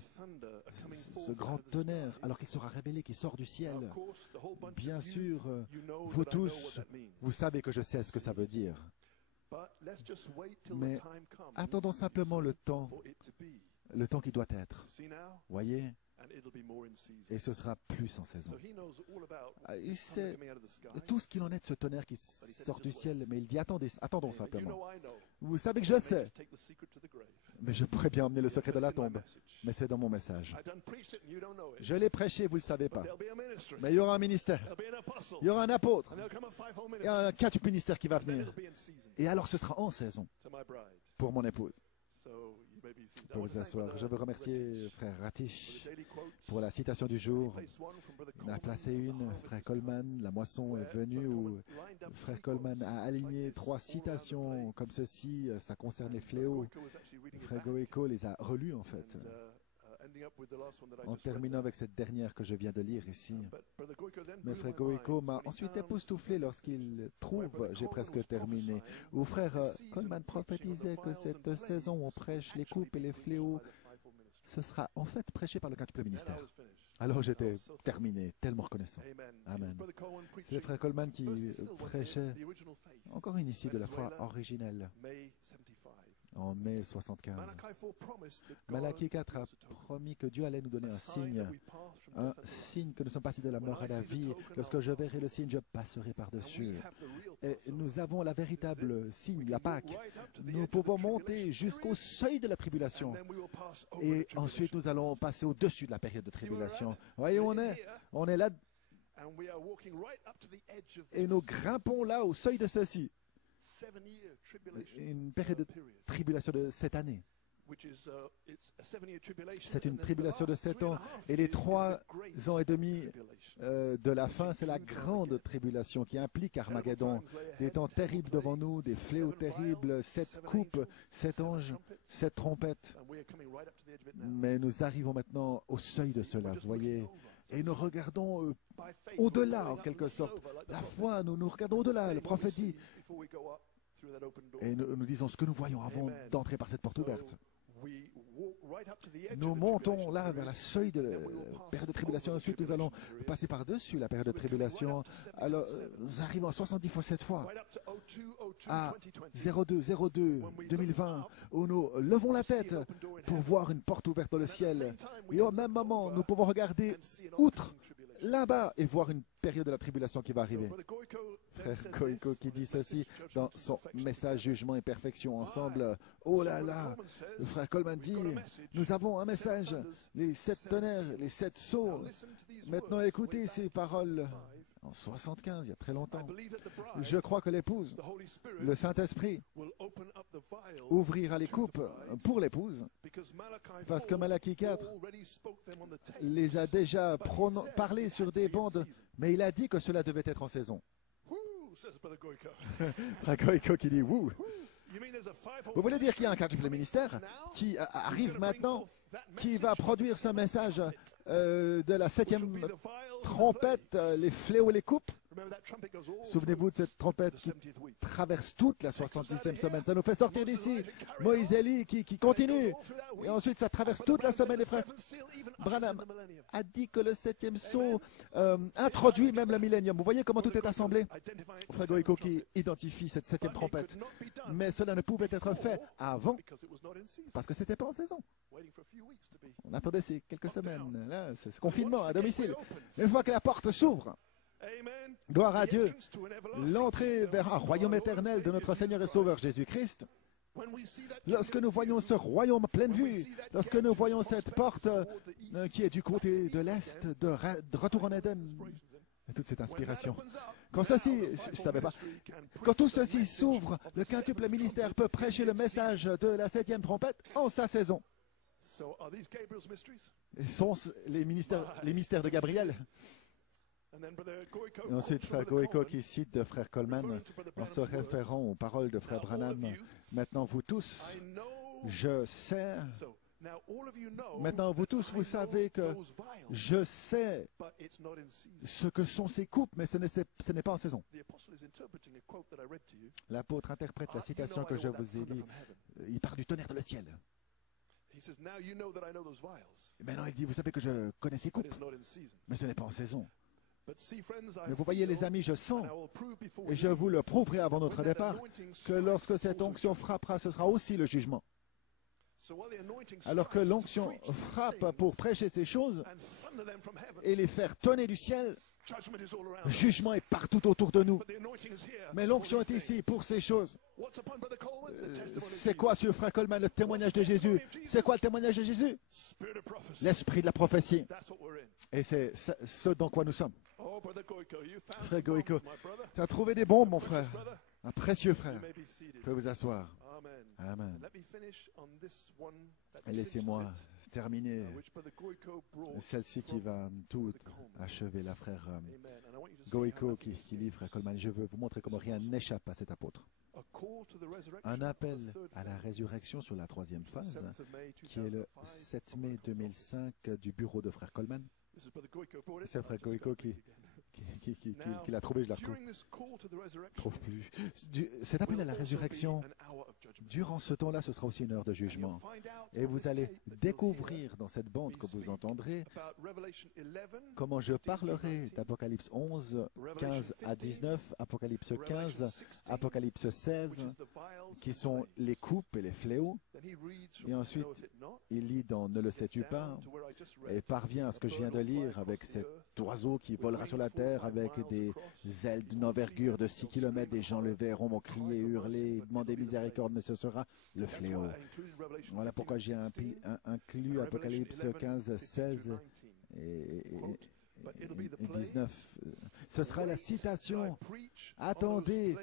ce grand tonnerre, alors qu'il sera révélé, qui sort du ciel. Bien sûr, vous tous, vous savez que je sais ce que ça veut dire. Mais attendons simplement le temps qui doit être. Voyez, et ce sera plus en saison. Il sait tout ce qu'il en est de ce tonnerre qui sort du ciel, mais il dit attendons simplement. Vous savez que je sais, mais je pourrais bien emmener le secret de la tombe, mais c'est dans mon message. Je l'ai prêché, vous ne le savez pas, mais il y aura un ministère, il y aura un apôtre, il y a un quintuple ministère qui va venir, et alors ce sera en saison pour mon épouse. Pour vous asseoir. Je veux remercier frère Ratish pour la citation du jour. On a placé une, frère Coleman, la moisson est venue où frère Coleman a aligné 3 citations comme ceci, ça concerne les fléaux. Frère Goeko les a relus en fait. En terminant avec cette dernière que je viens de lire ici. Mais frère Goeko m'a ensuite époustouflé lorsqu'il trouve, j'ai presque terminé, où frère Coleman prophétisait que cette saison où on prêche les coupes et les fléaux, ce sera en fait prêché par le quintuple ministère. Alors j'étais terminé, tellement reconnaissant. Amen. C'est le frère Coleman qui prêchait encore une ici de la foi originelle. En mai 75. Malachie 4 a promis que Dieu allait nous donner un signe que nous sommes passés de la mort à la vie. Lorsque je verrai le signe, je passerai par-dessus. Et nous avons la véritable signe, la Pâque. Nous pouvons monter jusqu'au seuil de la tribulation. Et ensuite, nous allons passer au-dessus de la période de tribulation. Voyez où on est là. Et nous grimpons là au seuil de ceci. Une période de tribulation de 7 années. C'est une tribulation de 7 ans. Et les 3 ans et demi de la fin, c'est la grande tribulation qui implique Armageddon. Des temps terribles devant nous, des fléaux terribles, 7 coupes, 7 anges, 7 trompettes. Mais nous arrivons maintenant au seuil de cela, vous voyez. Et nous regardons au-delà, en quelque sorte. La foi, nous regardons au-delà. Le prophète dit, et nous disons ce que nous voyons avant d'entrer par cette porte ouverte. Nous montons là vers la seuil de la période de tribulation. Ensuite, nous allons passer par-dessus la période de tribulation. Alors, nous arrivons à 70 fois 7 fois, à 02/02/2020, où nous levons la tête pour voir une porte ouverte dans le ciel. Et au même moment, nous pouvons regarder outre, là-bas, et voir une période de la tribulation qui va arriver. Frère Goeko qui dit ceci dans son message Jugement et Perfection ensemble. Oh là là, le frère Coleman dit, nous avons un message, les 7 tonnerres, les 7 sceaux. Maintenant écoutez ces paroles. En 75, il y a très longtemps. Je crois que l'épouse, le Saint-Esprit, ouvrira les coupes pour l'épouse, parce que Malachie 4 les a déjà parlé sur des bandes, mais il a dit que cela devait être en saison. Frère Goeko qui dit « Wouh ». Vous voulez dire qu'il y a un quintuple ministère qui arrive maintenant, qui va produire ce message de la 7e trompette, les fléaux et les coupes? Souvenez-vous de cette trompette qui traverse toute la 70e semaine. Ça nous fait sortir d'ici. Moïse Élie qui continue. Et ensuite, ça traverse toute la semaine. Les frères Branham a dit que le 7e sceau introduit même le millénium. Vous voyez comment tout est assemblé? Frère Goeko qui identifie cette 7e trompette. Mais cela ne pouvait être fait avant parce que ce n'était pas en saison. On attendait ces quelques semaines. Là, c'est ce confinement à domicile. Une fois que la porte s'ouvre, gloire à Dieu, l'entrée vers un royaume éternel de notre Seigneur et Sauveur Jésus-Christ. Lorsque nous voyons ce royaume à pleine vue, lorsque nous voyons cette porte qui est du côté de l'Est, de retour en Éden, et toute cette inspiration. Quand ceci, je ne savais pas, quand tout ceci s'ouvre, le quintuple ministère peut prêcher le message de la 7e trompette en sa saison. Et sont les mystères de Gabriel. Et ensuite, frère Goeko qui cite de frère Coleman en se référant aux paroles de frère Branham. Maintenant, vous tous, je sais. Maintenant, vous tous, vous savez que je sais ce que sont ces coupes, mais ce n'est pas en saison. L'apôtre interprète la citation que je vous ai dit. Il parle du tonnerre dans le ciel. Maintenant, il dit, vous savez que je connais ces coupes, mais ce n'est pas en saison. Mais vous voyez, les amis, je sens, et je vous le prouverai avant notre départ, que lorsque cette onction frappera, ce sera aussi le jugement. Alors que l'onction frappe pour prêcher ces choses et les faire tonner du ciel, le jugement est partout autour de nous. Mais l'onction est ici pour ces choses. C'est quoi, sur frère Coleman, le témoignage de Jésus? C'est quoi le témoignage de Jésus? L'esprit de la prophétie. Et c'est ce dans quoi nous sommes. Frère Goïko, tu as trouvé des bombes, mon frère. Un précieux frère. Vous pouvez vous asseoir. Amen. Et laissez-moi terminer celle-ci qui va tout achever, la frère Goïko qui lit frère Coleman. Je veux vous montrer comment rien n'échappe à cet apôtre. Un appel à la résurrection sur la troisième phase, qui est le 7 mai 2005 du bureau de frère Coleman. C'est frère Goïko qui l'a trouvé, je la retrouve plus. Cet appel à la résurrection, durant ce temps-là, ce sera aussi une heure de jugement. Et vous allez découvrir dans cette bande que vous entendrez comment je parlerai d'Apocalypse 11, 15 à 19, Apocalypse 15, Apocalypse 16, qui sont les coupes et les fléaux. Et ensuite, il lit dans Ne le sais-tu pas et parvient à ce que je viens de lire avec cet oiseau qui volera sur la terre avec des ailes d'une envergure de 6 km. Des gens le verront, vont crier, hurler, demander miséricorde, mais ce sera le fléau. Voilà pourquoi j'ai inclus Apocalypse 15, 16 et 19. Ce sera la citation. Attendez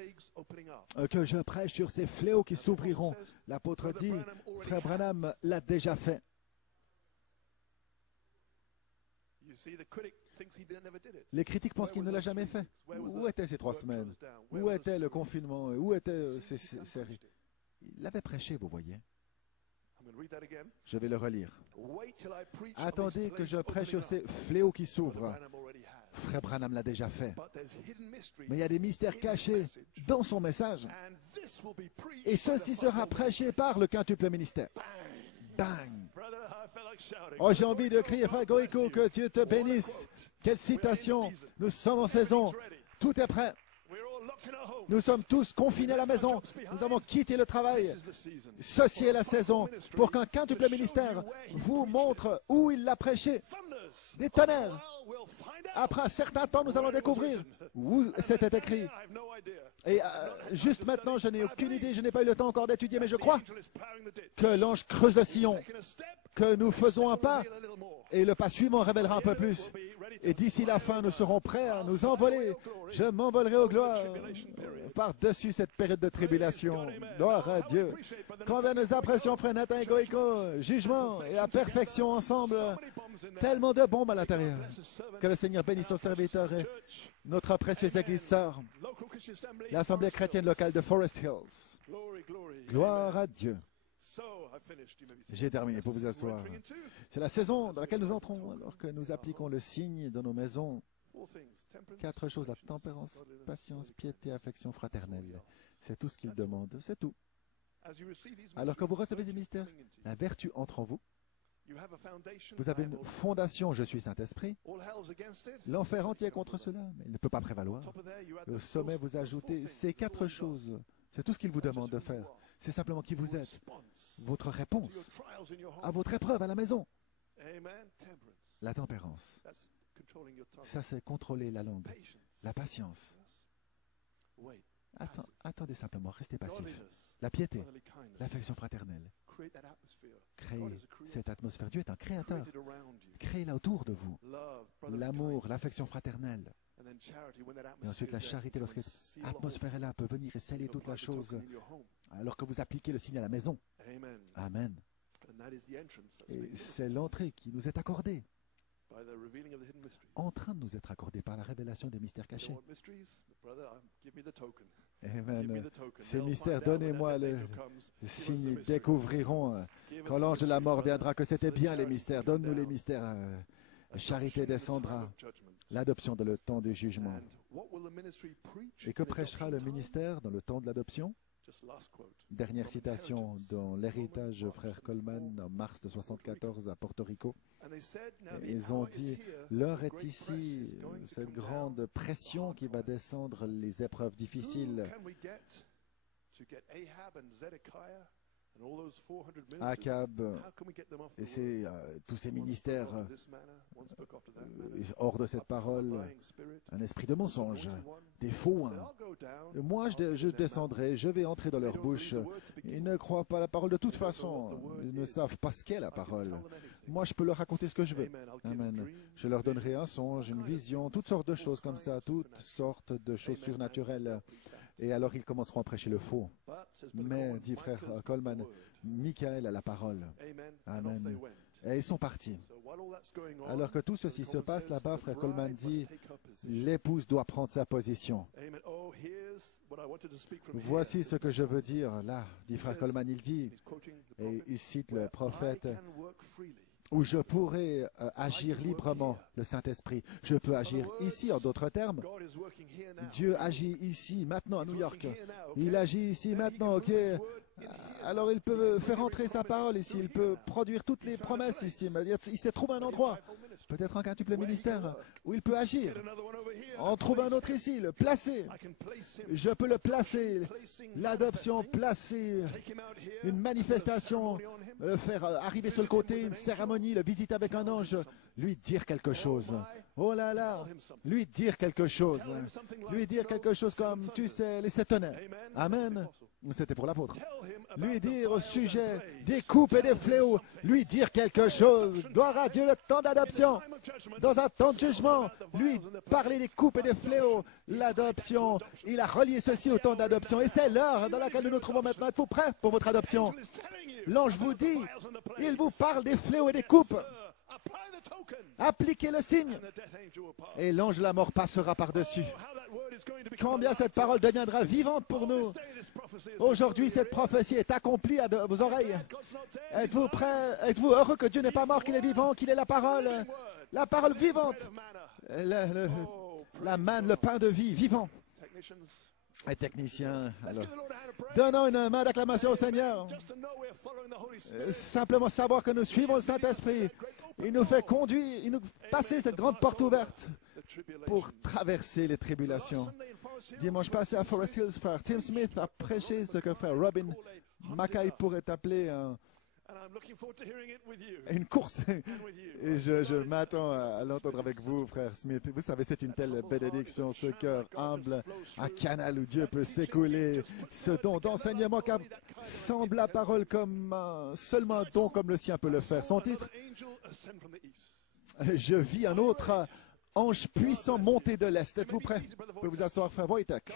que je prêche sur ces fléaux qui s'ouvriront. L'apôtre dit, frère Branham l'a déjà fait. Les critiques pensent qu'il ne l'a jamais fait. Où étaient ces 3 semaines? Où était le confinement? Où étaient ces séries? Il l'avait prêché, vous voyez. Je vais le relire. Attendez que je prêche sur ces fléaux qui s'ouvrent. Frère Branham l'a déjà fait. Mais il y a des mystères cachés dans son message. Et ceci sera prêché par le quintuple ministère. Bang! Oh, j'ai envie de crier, frère Goïko, que Dieu te bénisse. Quelle citation! Nous sommes en saison. Tout est prêt. Nous sommes tous confinés à la maison. Nous avons quitté le travail. Ceci est la saison pour qu'un quintuple ministère vous montre où il l'a prêché. Des tonnerres. Après un certain temps, nous allons découvrir où c'était écrit. Et juste maintenant, je n'ai aucune idée, je n'ai pas eu le temps encore d'étudier, mais je crois que l'ange creuse le sillon, que nous faisons un pas, et le pas suivant révélera un peu plus. Et d'ici la fin, nous serons prêts à nous envoler. Je m'envolerai aux gloires par-dessus cette période de tribulation. Gloire à Dieu. Combien nous apprécions, frère Nathan et Goïko, jugement et à perfection ensemble. Tellement de bombes à l'intérieur. Que le Seigneur bénisse son serviteur et notre précieuse église sœur, l'Assemblée chrétienne locale de Forest Hills. Gloire à Dieu. J'ai terminé, pour vous asseoir. C'est la saison dans laquelle nous entrons, alors que nous appliquons le signe dans nos maisons. 4 choses, la tempérance, patience, piété, affection fraternelle. C'est tout ce qu'il demande, c'est tout. Alors que vous recevez ces mystères, la vertu entre en vous. Vous avez une fondation, je suis Saint-Esprit. L'enfer entier est contre cela, mais il ne peut pas prévaloir. Au sommet, vous ajoutez ces 4 choses. C'est tout ce qu'il vous demande de faire. C'est simplement qui vous êtes. Votre réponse à votre épreuve à la maison. La tempérance. Ça, c'est contrôler la langue. La patience. Attendez simplement, restez passif. La piété, l'affection fraternelle. Créez cette atmosphère. Dieu est un créateur. Créez-la autour de vous. L'amour, l'affection fraternelle. Et ensuite, la charité, lorsque cette atmosphère-là peut venir et sceller toute la chose, alors que vous appliquez le signe à la maison. Amen. Et c'est l'entrée qui nous est accordée, en train de nous être accordée par la révélation des mystères cachés. Amen. Ces mystères, donnez-moi le signe, ils découvriront quand l'ange de la mort viendra que c'était bien les mystères. Donne-nous les mystères. Charité descendra. L'adoption dans le temps du jugement. Et que prêchera le ministère dans le temps de l'adoption? Dernière citation dans l'héritage de frère Coleman en mars de 1974 à Porto Rico. Et ils ont dit, l'heure est ici, cette grande pression qui va descendre, les épreuves difficiles. Akab et tous ces ministères hors de cette parole, un esprit de mensonge, des faux. Moi, je descendrai, je vais entrer dans leur bouche. Ils ne croient pas la parole de toute façon. Ils ne savent pas ce qu'est la parole. Moi, je peux leur raconter ce que je veux. Amen. Je leur donnerai un songe, une vision, toutes sortes de choses comme ça, toutes sortes de choses surnaturelles. Et alors, ils commenceront à prêcher le faux. Mais, dit frère Coleman, Michael a la parole. Amen. Et ils sont partis. Alors que tout ceci se passe là-bas, frère Coleman dit, l'épouse doit prendre sa position. Voici ce que je veux dire là, dit frère Coleman. Il dit, et il cite le prophète, où je pourrais agir librement, le Saint-Esprit. Je peux agir ici, en d'autres termes. Dieu agit ici, maintenant, à New York. Il agit ici, maintenant, ok. Alors il peut faire entrer sa parole ici, il peut produire toutes les promesses ici. Il s'est trouvé un endroit, peut-être un quintuple ministère, où il peut agir. On trouve un autre ici, le placer. Je peux le placer, l'adoption, placer, une manifestation, le faire arriver sur le côté, une cérémonie, le visiter avec un ange, lui dire quelque chose. Oh là là, lui dire quelque chose. Lui dire quelque chose comme, tu sais, les sept tonnerres. Amen. C'était pour l'apôtre. Lui dire au sujet des coupes et des fléaux, lui dire quelque chose. Gloire à Dieu, le temps d'adoption. Dans un temps de jugement, lui parler des coupes et des fléaux. L'adoption, il a relié ceci au temps d'adoption. Et c'est l'heure dans laquelle nous nous trouvons maintenant. Êtes-vous prêts pour votre adoption? L'ange vous dit, il vous parle des fléaux et des coupes. Appliquez le signe. Et l'ange de la mort passera par-dessus. Combien cette parole deviendra vivante pour nous. Aujourd'hui, cette prophétie est accomplie à vos oreilles. Êtes-vous prêts? Êtes-vous heureux que Dieu n'est pas mort, qu'il est vivant, qu'il est la parole vivante. La manne, le pain de vie, vivant. Et technicien, alors, donnons une main d'acclamation au Seigneur. Simplement savoir que nous suivons le Saint-Esprit. Il nous fait conduire, il nous passer cette grande porte ouverte pour traverser les tribulations. Dimanche passé à Forest Hills, frère Tim Smith a prêché ce que frère Robin Mackay pourrait appeler une course. Et je m'attends à l'entendre avec vous, frère Smith. Vous savez, c'est une telle bénédiction, ce cœur humble, un canal où Dieu peut s'écouler, ce don d'enseignement qui semble la parole comme seulement un don comme le sien peut le faire. Son titre, je vis un autre ange puissant monté de l'Est. Êtes-vous prêt? Vous pouvez vous asseoir, frère Wojtek.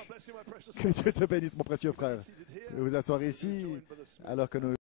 Que Dieu te bénisse, mon précieux frère. Vous pouvez vous asseoir ici, alors que nous